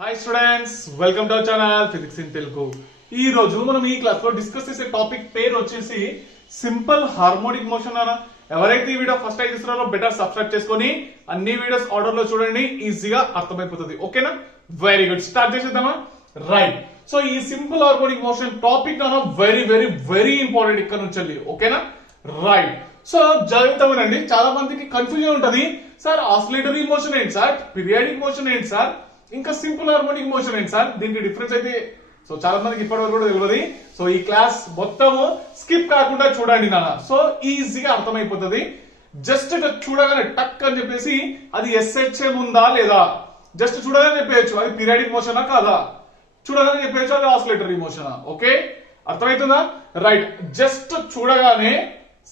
Hi students, welcome to our channel physics in Telugu. ఈ రోజు మనం ఈ క్లాస్ లో డిస్కస్ చేసే టాపిక్ పేరు వచ్చేసి సింపుల్ హార్మోనిక్ మోషన్ అన్న. ఎవరైతే ఈ వీడియో ఫస్ట్ టైం చూస్తున్నారో బెటర్ సబ్స్క్రైబ్ చేసుకొని అన్ని వీడియోస్ ఆర్డర్ లో చూడండి, ఈజీగా అర్థమైపోతుంది. ఓకేనా? వెరీ గుడ్, స్టార్ట్ చేసేద్దామా? రైట్. సో ఈ సింపుల్ హార్మోనిక్ మోషన్ టాపిక్ అన్న వెరీ వెరీ వెరీ ఇంపార్టెంట్ ఇక్కడ నుంచి వెళ్ళి. ఓకేనా? రైట్. సో జాగ్రత్తగానండి, చాలా మందికి కన్ఫ్యూజన్ ఉంటది. సార్ ఆసిలేటరీ మోషన్ ఏంటి సార్, పీరియాడిక్ మోషన్ ఏంటి సార్, ఇంకా సింపుల్ హార్మోనిక్ మోషన్ ఏంటి సార్, దీనికి డిఫరెన్స్ అయితే సో చాలా మందికి ఇప్పటి వరకు కూడా తెలియదు. సో ఈ క్లాస్ మొత్తము స్కిప్ కాకుండా చూడండి నాన్న, సో ఈజీగా అర్థమైపోతుంది. జస్ట్ చూడగానే టక్ అని చెప్పేసి అది ఎస్హెచ్ఎం ఉందా లేదా, జస్ట్ చూడగానే చెప్పేయచ్చు అది పీరియాడిక్ మోషనా కాదా, చూడగానే చెప్పేయచ్చు అది ఆసిలేటరీ మోషనా. ఓకే, అర్థమవుతుందా? రైట్. జస్ట్ చూడగానే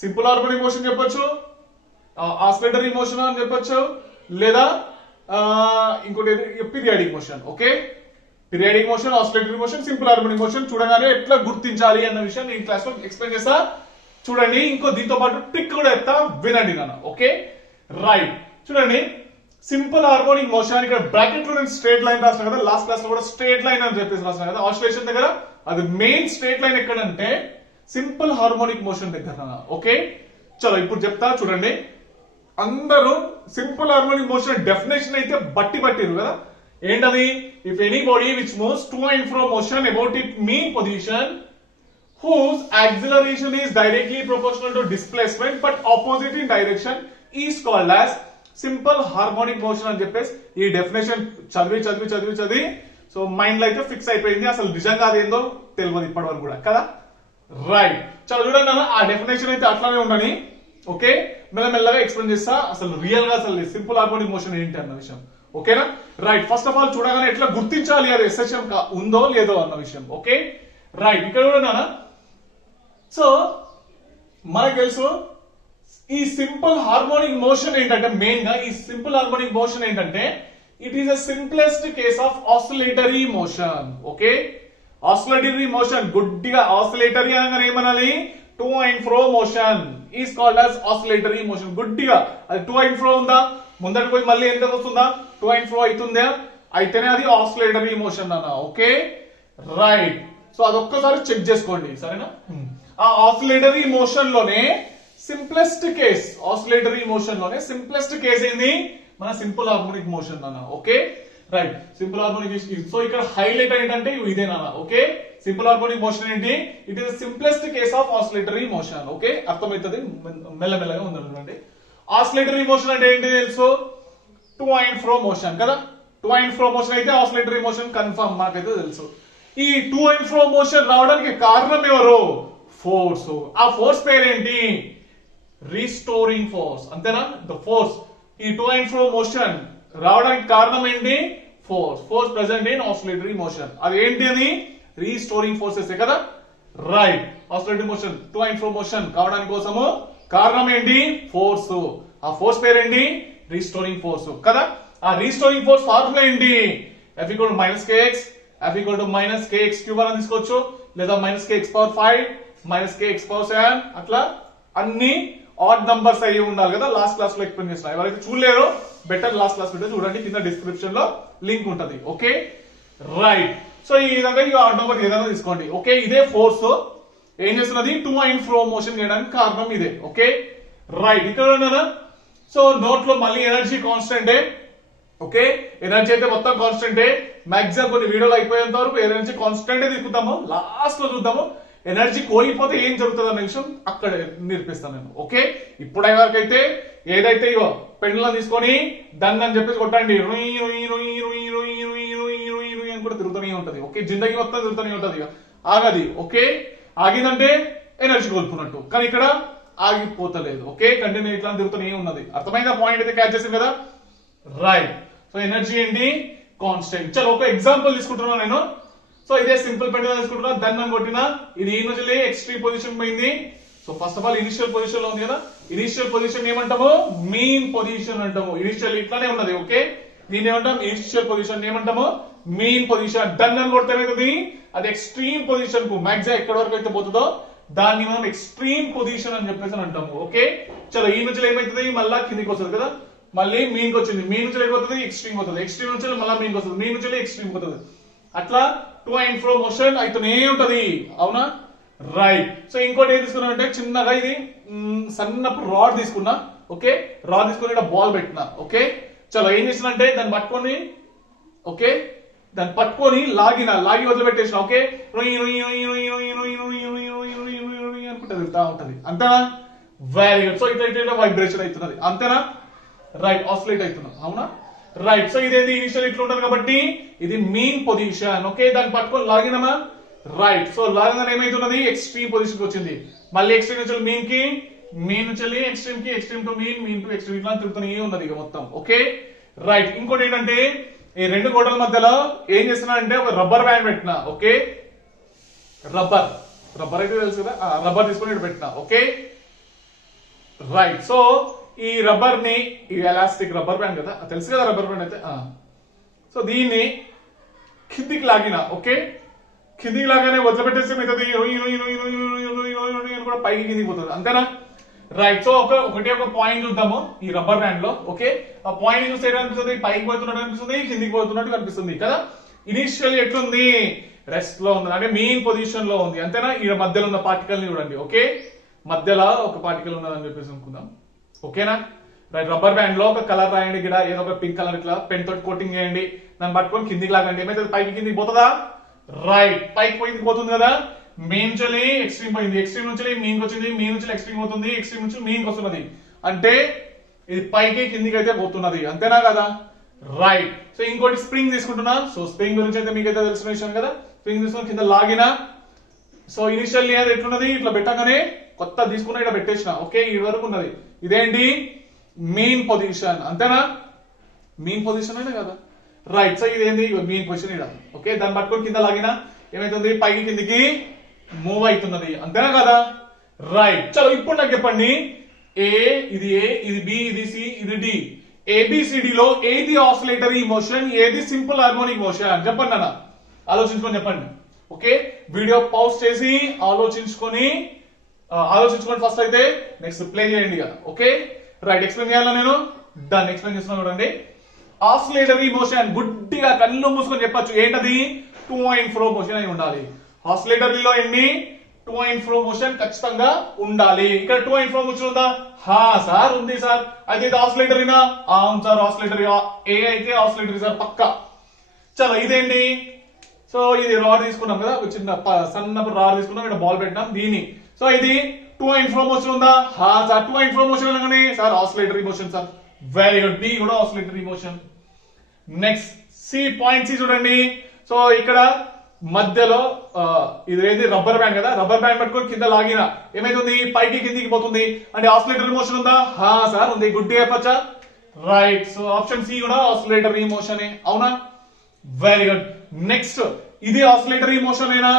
సింపుల్ హార్మోనిక్ మోషన్ చెప్పొచ్చు, ఆసిలేటరీ మోషన్ అని చెప్పొచ్చు, లేదా ఇంకోటి periodic motion. Okay, periodic motion, oscillatory motion, simple harmonic motion చూడగానే ఎట్లా గుర్తించాలి అన్న విషయం నేను క్లాస్ లో ఎక్స్ప్లెయిన్ చేస్తా. చూడండి, ఇంకో దీంతో పాటు ట్రిక్ కూడా చెప్తా, వినండి నాన్న. Okay, right. చూడండి, సింపుల్ హార్మోనిక్ మోషన్ ఇక్కడ బ్రాకెట్ లో నేను స్ట్రేట్ లైన్ రాసిన కదా, లాస్ట్ క్లాస్ లో కూడా స్ట్రేట్ లైన్ అని చెప్పేసి రాసిన కదా, ఆసిలేషన్ దగ్గర అది మెయిన్ స్ట్రేట్ లైన్ ఎక్కడంటే సింపుల్ హార్మోనిక్ మోషన్ దగ్గర. ఓకే, చలో ఇప్పుడు చెప్తా చూడండి. అందరూ సింపుల్ హార్మోనిక్ మోషన్ డెఫినేషన్ అయితే బట్టిరు కదా. ఏంటది? If any body which moves to and fro motion about it mean position whose acceleration is directly proportional to displacement but opposite in direction is called as simple harmonic motion అని చెప్పేసి ఈ definition చదివి so mind లో అయితే fix అయిపోయింది. అసలు నిజంగా అదేందో తెలియదు ఇప్పటి వరకు కూడా కదా. రైట్, చాలా చూడండి అన్న, ఆ డెఫినేషన్ అయితే అట్లానే ఉండని. ఓకే, మెల్లమెల్లగా ఎక్స్ప్లెయిన్ చేస్తా అసలు రియల్ గా అసలు సింపుల్ హార్మోనిక్ మోషన్ ఏంటి అన్న విషయం. ఓకేనా? రైట్. ఫస్ట్ ఆఫ్ ఆల్ చూడగానే ఎట్లా గుర్తించాలి అది ఎస్హెచ్ఎం ఉందో లేదో అన్న విషయం. Okay, right. ఇక్కడ కూడా సో మనకు తెలుసు ఈ సింపుల్ హార్మోనిక్ మోషన్ ఏంటంటే, మెయిన్ గా ఈ సింపుల్ హార్మోనిక్ మోషన్ ఏంటంటే it is a simplest case of oscillatory motion. Okay, oscillatory motion గుడ్డిగా ఆసిలేటరీ అనగానే ఏమనాలి? To and fro motion is called as oscillatory motion. గుడ్డిగా అది టు అండ్ ఫ్రో ఉందా, ముందటి పోయి మళ్ళీ ఎంత వస్తుందా, టు అండ్ ఫ్రో అవుతుందా, అయితేనే అది ఆసిలేటరీ మోషన్ అన్న. Okay, right. సో అదొక్కసారి చెక్ చేసుకోండి, సరేనా? ఆ ఆసిలేటరీ మోషన్ లోనే సింప్లెస్ట్ కేస్, ఆసిలేటరీ మోషన్ లోనే సింప్లెస్ట్ కేస్ ఏంది? మన సింపుల్ హార్మోనిక్ మోషన్ అన్న. Okay, right. Simple harmonic. So ఇక్కడ హైలైట్ ఏంటంటే ఇదేనా. ఓకే, సింపుల్ హార్మోనిక్ మోషన్ ఏంటి? It is simplest case of oscillatory motion. Okay, అర్థమవుతుంది, మెల్లమెల్లగా ఉందండి. ఆసిలేటరీ మోషన్ అంటే ఏంటి తెలుసు? టు అండ్ ఫ్రో మోషన్ కదా. టు అండ్ ఫ్రో మోషన్ అయితే ఆసిలేటరీ మోషన్ కన్ఫర్మ్ మనకైతే తెలుసు. ఈ టు అండ్ ఫ్రో మోషన్ రావడానికి కారణం ఎవరు? ఫోర్స్. ఆ ఫోర్స్ పేరేంటి? Restoring force. అంతేనా? The force. ఈ టు అండ్ ఫ్రో మోషన్ రావడానికి కారణం ఏంటి? Force. Force present in oscillatory motion. అది ఏంటి? అది రీస్టోరింగ్ ఫోర్సెస్ కదా. Right. Oscillatory motion to and fro motion కావడానికి కోసము కారణం ఏంటి? ఫోర్స్. ఆ ఫోర్స్ పేరేంటి? రీస్టోరింగ్ ఫోర్స్ కదా. ఆ రీస్టోరింగ్ ఫోర్స్ ఫార్ములా ఏంటి? F equal to minus kx, F equal to minus kx cube అని తీసుకోవచ్చు, లేదా minus kx power 5 minus kx power 7 అట్లా అన్ని ఆడ్ నంబర్స్ అయ్యి ఉండాలి కదా. లాస్ట్ క్లాస్ లో ఎక్స్ప్లెయిన్ చేసిన, ఎవరైతే చూడలేరో బెటర్ లాస్ట్ క్లాస్ వీడియో చూడండి, కింద డిస్క్రిప్షన్ లో లింక్ ఉంటది. Okay, right. సో ఈ విధంగా ఈ ఆడ్ నంబర్ ఏదైనా తీసుకోండి. ఓకే, ఇదే ఫోర్స్ ఏం చేస్తున్నది? టు అండ్ ఫ్రో మోషన్ చేయడానికి కారణం ఇదే. Okay, right. ఇక్కడ ఉన్నారా? సో నోట్ లో మళ్ళీ ఎనర్జీ కాన్స్టెంటే. ఓకే, ఎనర్జీ అయితే మొత్తం కాన్స్టెంటే. మాక్సిమం కొన్ని వీడియోలు అయిపోయేంత వరకు ఎనర్జీ కాన్స్టెంటే తీసుకుందాము, లాస్ట్ లో చూద్దాము ఎనర్జీ కోల్పోతే ఏం జరుగుతుంది అన్న విషయం అక్కడ నేర్పిస్తాను నేను. ఓకే, ఇప్పుడే వరకైతే ఏదైతే ఇగో పెన్నులను తీసుకొని దాన్ని అని చెప్పేసి కొట్టండి, రుయ్ రుయ్ రుయ్ రుయ్ రుయ్ రుయ్ రుయ్ రుయ్ రుయ్ అని కూడా తిరుగుతూనే ఉంటది. ఓకే, జిందగీ మొత్తం తిరుగుతూనే ఉంటది, ఇక ఆగది. ఓకే, ఆగిందంటే ఎనర్జీ కోల్పోయినట్టు, కానీ ఇక్కడ ఆగిపోతలేదు. ఓకే, కంటిన్యూ ఇట్లా తిరుగుతూనే ఉన్నది. అర్థమైందా? పాయింట్ అయితే క్యాచ్ చేసింది కదా. రైట్. సో ఎనర్జీ ఏంటి? కాన్స్టెంట్. చలో ఒక ఎగ్జాంపుల్ తీసుకుంటున్నాను నేను. సో ఇదే సింపుల్ పెన్ తీసుకుంటున్నా, దాన్ని కొట్టినా ఇది ఈ నుంచి ఎక్స్ట్రీమ్ పొజిషన్ పోయింది. So first of all initial position లో ఉంది కదా. ఇనిషియల్ పొజిషన్ ఏమంటాము? మీన్ పొజిషన్ అంటాము. ఇనిషియల్ ఇట్లానే ఉన్నది. ఓకే, దీన్ని ఏమంటాం? ఇనిషియల్ పొజిషన్ ఏమంటాము? Mean position. దాన్ని కొడితే ఏమవుతుంది? అది ఎక్స్ట్రీమ్ పొజిషన్ కు మాక్సిమం ఎక్కడ వరకు అయితే పోతుందో దాన్ని మనం ఎక్స్ట్రీమ్ పొజిషన్ అని చెప్పేసి అంటాము. ఓకే, చలో ఈ నుంచి ఏమైతుంది? మళ్ళా కిందికి వస్తుంది కదా. మళ్ళీ మీన్కి వచ్చింది, మీన్ నుంచి వెళ్ళిపోతుంది ఎక్స్ట్రీమ్ పోతుంది, ఎక్స్ట్రీమ్ నుంచి మళ్ళీ మీన్కి వస్తుంది, మీన్ నుంచి ఎక్స్ట్రీమ్ పోతుంది. అట్లా టు అండ్ ఫ్రో మోషన్ అయితేనే ఉంటది. అవునా? రైట్. సో ఇంకోటి ఏం తీసుకున్నా అంటే చిన్నగా ఇది సన్నప్పుడు రాడ్ తీసుకున్నా. ఓకే, రాడ్ తీసుకుని ఇక్కడ బాల్ పెట్టినా. ఓకే, చలో ఏం చేసిన అంటే దాన్ని పట్టుకొని, ఓకే దాన్ని పట్టుకొని లాగి వదిలిపెట్టేసిన. ఓకే, అనుకుంటా తిరుగుతా ఉంటది. అంతేనా? Very good. సో ఇట్లా వైబ్రేషన్ అవుతున్నది. అంతేనా? రైట్, ఆసిలేట్ అవుతున్నా. అవునా? రైట్. సో ఇదేది ఇనిషియల్ ఇట్లా ఉంటది కాబట్టి ఇది మీన్ పొజిషన్. ఓకే, దాన్ని పట్టుకొని లాగినమా? రైట్. సో లాగంగానే ఏమైతున్నది? ఎక్స్ట్రీమ్ పొజిషన్ వచ్చింది. మళ్ళీ ఎక్స్ట్రీమ్ నుంచి మీన్ కి, మీన్ నుంచి ఎక్స్ట్రీమ్ కి, extreme to mean to extreme ఇట్లా తిరుగుతూనే ఉన్నది ఇక మొత్తం. Okay right. ఇంకోటి ఏంటంటే ఈ రెండు గోడల మధ్యలో ఏం చేస్తున్నా అంటే ఒక రబ్బర్ బ్యాండ్ పెట్టినా. ఓకే, రబ్బర్ అయితే తెలుసు కదా, రబ్బర్ తీసుకొని ఇక్కడ పెట్టినా. Okay right. సో ఈ రబ్బర్ ని, ఈ ఎలాస్టిక్ రబ్బర్ బ్యాండ్ కదా, తెలుసు కదా రబ్బర్ బ్యాండ్ అయితే. సో దీన్ని కిందికి లాగిన. ఓకే, కిందికి లాగానే వదిలిపెట్టేసి మిగతాది కూడా పైకి కిందికి పోతుంది. అంతేనా? రైట్. సో ఒక పాయింట్ చూద్దాము ఈ రబ్బర్ బ్యాండ్ లో. ఓకే, ఆ పాయింట్ చూస్తే ఏమనిపిస్తుంది? పైకి పోతున్నట్టు అనిపిస్తుంది, కిందికి పోతున్నట్టు కనిపిస్తుంది కదా. ఇనిషియల్ ఎట్లుంది? రెస్ట్ లో ఉంది, అంటే మెయిన్ పొజిషన్ లో ఉంది. అంతేనా? ఈ మధ్యలో ఉన్న పార్టికల్ ని చూడండి. ఓకే, మధ్యలో ఒక పార్టికల్ ఉన్నదని చెప్పేసి అనుకుందాం. ఓకేనా? రైట్. రబ్బర్ బ్యాండ్ లో ఒక కలర్ రాయండి, ఇక్కడ ఏదో ఒక పింక్ కలర్ ఇట్లా పెన్ తోటి కోటింగ్ చేయండి, దాన్ని పట్టుకొని కిందికి లాగండి. ఏమైతే పైకి కిందికి పోతుందా? రైట్, పైకి పోయింది పోతుంది కదా. మెయిన్ నుంచి ఎక్స్ట్రీమ్ పోయింది, ఎక్స్ట్రీమ్ నుంచి మీన్ వచ్చింది, మీన్ నుంచి ఎక్స్ట్రీమ్ పోతుంది, ఎక్స్ట్రీమ్ నుంచి మీన్ వస్తున్నది. అంటే ఇది పైకి కిందికి అయితే పోతున్నది. అంతేనా కదా? రైట్. సో ఇంకోటి స్ప్రింగ్ తీసుకుంటున్నా. సో స్ప్రింగ్ గురించి అయితే మీకైతే తెలిసిన విషయం కదా. స్ప్రింగ్ తీసుకుని కింద లాగిన. సో ఇనిషియల్లీ అది ఎట్లున్నది? ఇట్లా పెట్టగానే కొత్త తీసుకున్న ఇక్కడ పెట్టేసిన. ఓకే, ఈ వరకు ఉన్నది. ఇదేంటి? Main position. అంతేనా? మెయిన్ పొజిషన్ అయినా కదా. రైట్. సో ఇదేంటి? మెయిన్ పొజిషన్ ఇక్కడ. ఓకే, దాన్ని పట్టుకొని కింద లాగిన ఏమైతుంది? పైకి కిందికి మూవ్ అవుతున్నది. అంతేనా కదా? రైట్. చలో ఇప్పుడు నాకు చెప్పండి, ఇది బి, ఇది సి, ఇది డి. ఏబిసిడి లో ఏది ఆసిలేటరీ మోషన్, ఏది సింపుల్ హార్మోనిక్ మోషన్? చెప్పండి అన్న, ఆలోచించుకొని చెప్పండి. ఓకే, వీడియో పాజ్ చేసి ఆలోచించుకొని ఫస్ట్ అయితే నెక్స్ట్ ప్లే చేయండి. Okay right. ఎక్స్ప్లెయిన్ చేయాలా నేను? దాన్ని ఎక్స్ప్లెయిన్ చేస్తున్నాను చూడండి. ఆసిలేటరీ మోషన్ గుడ్డిగా కళ్ళు మూసుకొని చెప్పచ్చు. ఏంటది? టు అండ్ ఫ్రో మోషన్ అయి ఉండాలి. ఆసిలేటరీలో ఎన్ని? టు అండ్ ఫ్రో మోషన్ ఖచ్చితంగా ఉండాలి. ఇక్కడ టు అండ్ ఫ్రో మోషన్ ఉందా? హా సార్ ఉంది సార్. అయితే ఇది ఆసిలేటరీనా? అవును సార్ ఆసిలేటరీ. ఏ అయితే ఆసిలేటరీ సార్ పక్కా. చలో ఇదేంటి? సో ఇది రాడ్ తీసుకున్నాం కదా, చిన్న సన్నపు రాడ్ తీసుకున్నాం, ఇక్కడ బాల్ పెట్టినాం దీన్ని. సో ఇది టు అండ్ ఫ్రో మోషన్ ఉందా? హా sir. To and fro motion అనగానే sir oscillatory motion sir. Very good. B కూడా oscillatory motion. Next C, point C చూడండి. సో ఇక్కడ మధ్యలో ఇది ఏంది? రబ్బర్ బ్యాండ్ కదా, రబ్బర్ బ్యాండ్ పట్టుకొని కింద లాగిన ఏమైతుంది? పైకి కిందికి పోతుంది. అంటే ఆసిలేటరీ మోషన్ ఉందా? హా సార్ ఉంది. గుడ్ చెప్పచ్చా? రైట్. సో ఆప్షన్ సి కూడా ఆసిలేటరీ మోషన్. అవునా? Very good. నెక్స్ట్ ఇది ఆసిలేటరీ మోషన్ ఏనా?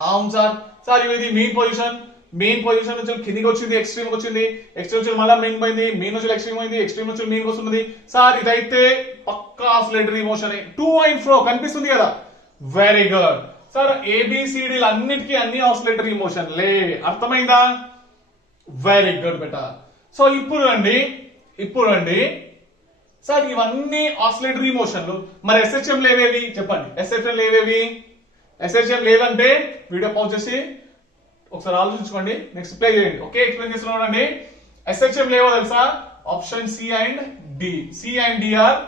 అవును సార్. సార్ ఇది మెయిన్ పొజిషన్, మెయిన్ పొజిషన్ నుంచి కిందికి వచ్చింది, ఎక్స్ట్రీమ్ వచ్చింది, ఎక్స్ట్రీమ్ నుంచి మళ్ళీ మెయిన్ పోయింది, మెయిన్ నుంచి ఎక్స్ట్రీమ్ పోయింది, ఎక్స్ట్రీమ్ నుంచి మెయిన్ వస్తున్నది. సార్ ఇదైతే పక్కా oscillatory motion. To and fro కనిపిస్తుంది కదా. Very good sir. ఏబిసిడీలు అన్నిటికీ అన్ని ఆసిలేటరీ మోషన్ లే. అర్థమైందా? Very good beta. సో ఇప్పుడు రండి సార్, ఇవన్నీ ఆసిలేటరీ మోషన్లు. మరి ఎస్హెచ్ఎం లేవేవి చెప్పండి? ఎస్హెచ్ఎం లేవేవి? ఎస్హెచ్ఎం లేదంటే వీడియో పాజ్ చేసి ఒకసారి ఆలోచించుకోండి, నెక్స్ట్ ప్లే చేయండి. ఓకే, ఎక్స్ప్లెయిన్ చేస్తున్నానండి. ఎస్హెచ్ఎం లేవో తెలుసా? Option C and D. C and D are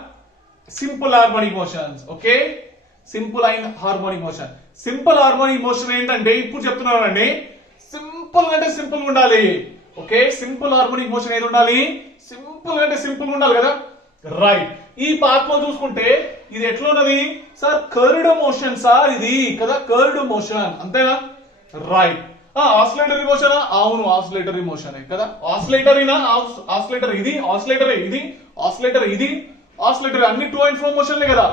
simple harmonic motions. Okay, simple and harmonic motion. Simple harmonic motion ఏంటంటే ఇప్పుడు చెప్తున్నానండి, సింపుల్ అంటే సింపుల్ ఉండాలి. ఓకే, సింపుల్ హార్మోనిక్ మోషన్ ఏది ఉండాలి? సింపుల్ అంటే సింపుల్ ఉండాలి కదా. రైట్. ఈ పార్ట్ లో చూసుకుంటే ఇది ఎట్లా ఉన్నది సార్? కర్వ్డ్ మోషన్ సార్ ఇది కదా, కర్వ్డ్ మోషన్. అంతేనా? రైట్. Oscillatory motion? అవును ఆసిలేటరీ మోషన్ కదా. ఆసిలేటరీనా? ఆసిలేటర్ ఇది, ఆసిలేటర్ ఇది, ఆసిలేటర్ ఇది, ఆసిలేటర్ అన్ని టు అండ్ ఫ్రో మోషన్లే కదా.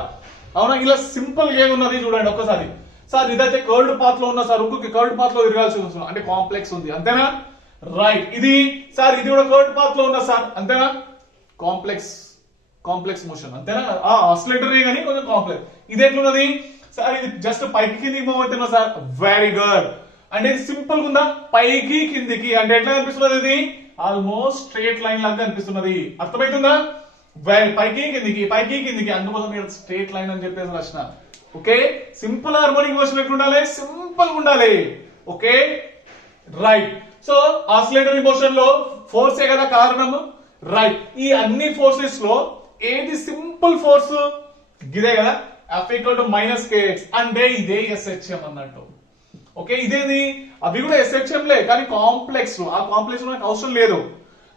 అవునా? ఇలా సింపుల్ ఏది ఉన్నది చూడండి ఒక్కసారి. సార్ ఇదైతే కర్వ్డ్ పాత్ లో ఉన్న సార్, ఇంకొక కర్వ్డ్ పాత్ లో తిరగాల్సి వస్తుంది, అంటే కాంప్లెక్స్ ఉంది. అంతేనా? రైట్. ఇది సార్ ఇది కూడా కర్వ్డ్ పాత్ లో ఉన్న సార్. అంతేనా? Complex motion. అంతేనా? ఆసిలేటరీ కానీ కొంచెం కాంప్లెక్స్. ఇది ఎట్లున్నది సార్? ఇది జస్ట్ పైకి కిందికి మూవ్ అవుతున్నా సార్. Very good. అంటే ఇది సింపుల్ గా ఉందా? పైకి కిందికి అంటే ఎట్లా కనిపిస్తున్నది? ఇది ఆల్మోస్ట్ స్ట్రేట్ లైన్ లాగా కనిపిస్తున్నది. అర్థమవుతుందా? పైకి కిందికి అందువల్ల మీరు స్ట్రేట్ లైన్ అని చెప్పేసి రాసిన. ఓకే, సింపుల్ హార్మోనిక్ మోషన్ ఎట్లా ఉండాలి? సింపుల్ గా ఉండాలి. Okay right. So oscillatory motion లో ఫోర్సే కదా కారణము. రైట్, ఈ అన్ని ఫోర్సెస్ లో ఏది సింపుల్ ఫోర్స్? ఇదే కదా, F = -kx అంటే ఇదే SHM అన్నట్టు. ఓకే, ఇదేది? అవి కూడా SHM లే, కానీ కాంప్లెక్స్. ఆ కాంప్లెక్స్ మనకు అవసరం లేదు.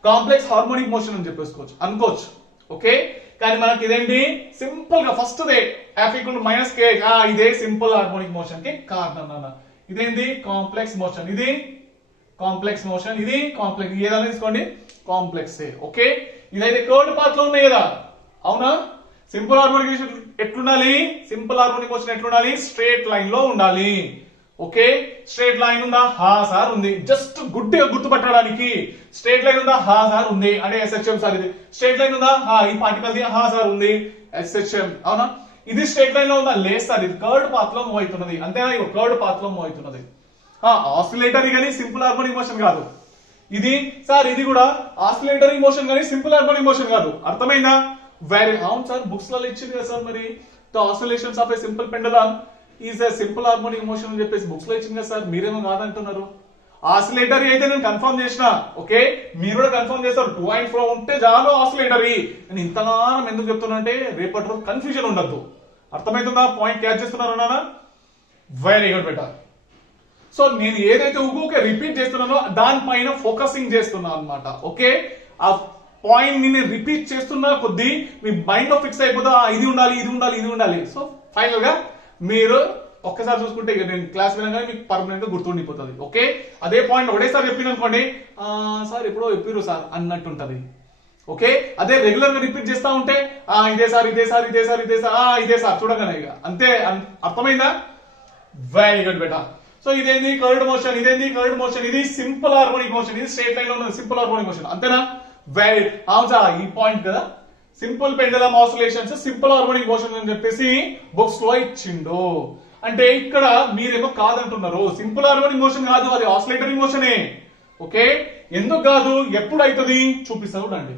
కాంప్లెక్స్ హార్మోనిక్ మోషన్ అని చెప్పేసుకోవచ్చు, అనుకోవచ్చు. ఓకే, కానీ మనకి ఇదేంటి? సింపుల్ గా ఫస్ట్ దే F = -kx. ఇదే సింపుల్ హార్మోనిక్ మోషన్ కి కారణం నాన్న. ఇదేంటి? Complex motion. ఇది కాంప్లెక్స్ మోషన్, ఇది కాంప్లెక్స్. ఏదైనా తీసుకోండి, కాంప్లెక్స్. ఓకే, ఇదైతే థర్డ్ పార్ట్ లో ఉన్నాయి కదా, అవునా? సింపుల్ హార్మోనిక్ మోషన్ ఎట్లుండాలి? సింపుల్ హార్మోనిక్ మోషన్ ఎట్లుండాలి? స్ట్రేట్ లైన్ లో ఉండాలి. ఓకే, స్ట్రేట్ లైన్ ఉందా? సార్ ఉంది. జస్ట్ గుడ్డిగా గుర్తుపట్టడానికి స్ట్రేట్ లైన్ ఉందా? సార్ ఉంది అంటే SHM సార్. ఇది స్ట్రేట్ లైన్ ఉందా? ఈ పార్టికల్ ది సార్ ఉంది, SHM. అవునా? ఇది స్ట్రేట్ లైన్ లో ఉందా? లేదు సార్, ఇది కర్డ్ పాత్ లో మూవ్ అవుతున్నది. అంతేనా? ఇది కర్డ్ పాత్ లో మూవ్ అవుతున్నది. ఆసిలేటరీ కానీ సింపుల్ హార్మోనిక్ మోషన్ కాదు. ఇది సార్, ఇది కూడా ఆసిలేటరీ మోషన్ కానీ సింపుల్ హార్మోనిక్ మోషన్ కాదు. అర్థమైందా? అవును సార్, బుక్స్ లలో ఇచ్చింది కదా సార్. మరి the oscillations of A simple pendulum is a simple harmonic motion అని చెప్పేసి బుక్స్ లో ఇచ్చింది కదా సార్. మీరేమో కాదంటున్నారు. ఆసిలేటరీ అయితే నేను కన్ఫర్మ్ చేసిన. ఓకే, మీరు కూడా కన్ఫర్మ్ చేస్తారు. 2 and 4 ఉంటే చాలు ఆసిలేటరీ. నేను ఇంతగానం ఎందుకు చెప్తున్నా అంటే రేపటి రోజు కన్ఫ్యూజన్ ఉండద్దు. అర్థమవుతుందా? పాయింట్ క్యాచ్ చేస్తున్నారు నాన్న? Very good better. సో నేను ఏదైతే ఊకే రిపీట్ చేస్తున్నానో దానిపైన ఫోకసింగ్ చేస్తున్నాను అనమాట. ఓకే, ఆ పాయింట్ ని నేను రిపీట్ చేస్తున్నా కొద్దీ మీ మైండ్ లో ఫిక్స్ అయిపోతా, ఇది ఉండాలి, ఇది ఉండాలి, ఇది ఉండాలి. సో ఫైనల్ గా మీరు ఒక్కసారి చూసుకుంటే ఇక నేను క్లాస్ వినగానే మీకు పర్మనెంట్ గా గుర్తుండిపోతుంది. ఓకే, అదే పాయింట్ ఒకటేసారి చెప్పిన అనుకోండి, సార్ ఎప్పుడో చెప్పిరు సార్ అన్నట్టు ఉంటది. ఓకే, అదే రెగ్యులర్ గా రిపీట్ చేస్తా ఉంటే ఇదే సార్, ఇదే సార్, ఇదే సార్, ఇదే సార్, ఇదే సార్ చూడగానే ఇక అంతే. అర్థమైందా? వెరీ గుడ్ బేటా. సో ఇదేంది? Curved motion. ఇదేంది? Curved motion. ఇది సింపుల్ హార్మోనిక్ మోషన్. ఇది స్ట్రేట్ లైన్ లో ఉన్న సింపుల్ హార్మోనిక్ మోషన్. అంతేనా? వెరీ అవును సార్, ఈ పాయింట్ కదా. Simple pendulum oscillations simple harmonic motion అని చెప్పేసి బుక్స్ లో ఇచ్చిండు. అంటే ఇక్కడ మీరేమో కాదంటున్నారు. సింపుల్ హార్మోనిక్ మోషన్ కాదు, అది ఆసిలేటరీ మోషనే. ఓకే, ఎందుకు కాదు? ఎప్పుడు అవుతుంది చూపిస్తా చూడండి.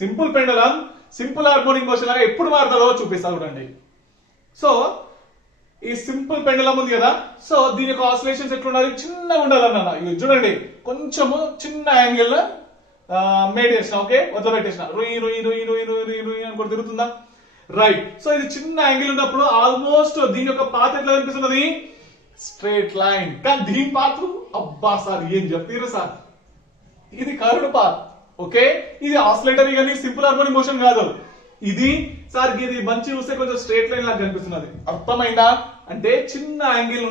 Simple pendulum simple harmonic motion లాగా ఎప్పుడు మారుతుందో చూపిస్తా చూడండి. సో ఈ సింపుల్ పెండులమ్ ఉంది కదా, సో దీని యొక్క ఆసిలేషన్స్ ఎట్లుండాలి? చిన్నగా ఉండాలన్న. ఇది చూడండి, కొంచెము చిన్న యాంగిల్ మేడ్ చేసిన. ఓకే, వదిలిపెట్టేసిన. రొయ్యి రొయ్యి రొయ్యి రొయ్యి రొయ్యి రొయ్యి అని కూడా తిరుగుతుందా? రైట్. సో ఇది చిన్న యాంగిల్ ఉన్నప్పుడు ఆల్మోస్ట్ దీని యొక్క పాత్ ఎట్లా కనిపిస్తున్నది? Straight line. కానీ దీని పాత్ అబ్బా సార్ ఏం చెప్పారు సార్, ఇది కర్వ్డ్ పాత్. ఓకే, ఇది ఆసిలేటరీ కానీ సింపుల్ హార్మోనిక్ మోషన్ కాదు. ఇది సార్ ఇది మంచి చూస్తే కొంచెం స్ట్రేట్ లైన్ లాగా కనిపిస్తున్నది. అర్థమైందా? అంటే చిన్న యాంగిల్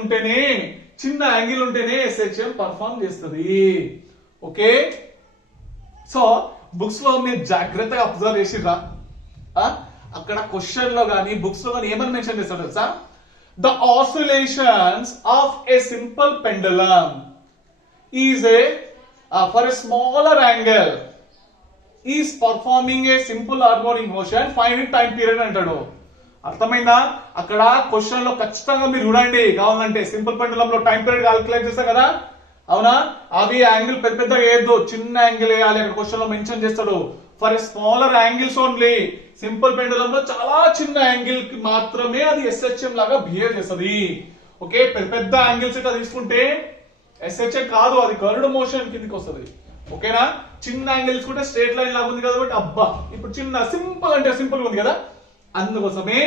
ఉంటేనే SHM పర్ఫార్మ్ చేస్తుంది. ఓకే, సో బుక్స్ లో మీరు జాగ్రత్తగా అబ్జర్వ్ చేసిర్రా? అక్కడ క్వశ్చన్ లో గానీ బుక్స్ లో గానీ ఏమని మెన్షన్ చేస్తాడు తెలుసా? The oscillations of A simple pendulum is A for a smaller angle is performing A simple harmonic motion finite time period అంటాడు. అర్థమైందా? అక్కడ క్వశ్చన్ లో ఖచ్చితంగా మీరు చూడండి. కావాలంటే సింపుల్ పెండులమ్ లో టైం పీరియడ్ క్యాలిక్యులేట్ చేస్తా కదా, అవునా? అవి యాంగిల్ పెద్ద పెద్దగా వేయద్దు, చిన్న యాంగిల్ వేయాలి. అక్కడ క్వశ్చన్ లో మెన్షన్ చేస్తాడు. For a smaller angles only. Simple pendulum లో చాలా చిన్న యాంగిల్ కి మాత్రమే అది SHM లాగా బిహేవ్ చేస్తుంది. ఓకే, పెద్ద పెద్ద యాంగిల్స్ ఇట్లా తీసుకుంటే SHM కాదు, అది కర్వ్డ్ మోషన్ కిందకి వస్తుంది. ఓకేనా? చిన్న యాంగిల్స్ కూడా స్ట్రేట్ లైన్ లాగా ఉంది కాబట్టి అబ్బా ఇప్పుడు చిన్న సింపుల్ అంటే సింపుల్ ఉంది కదా, అందుకోసమే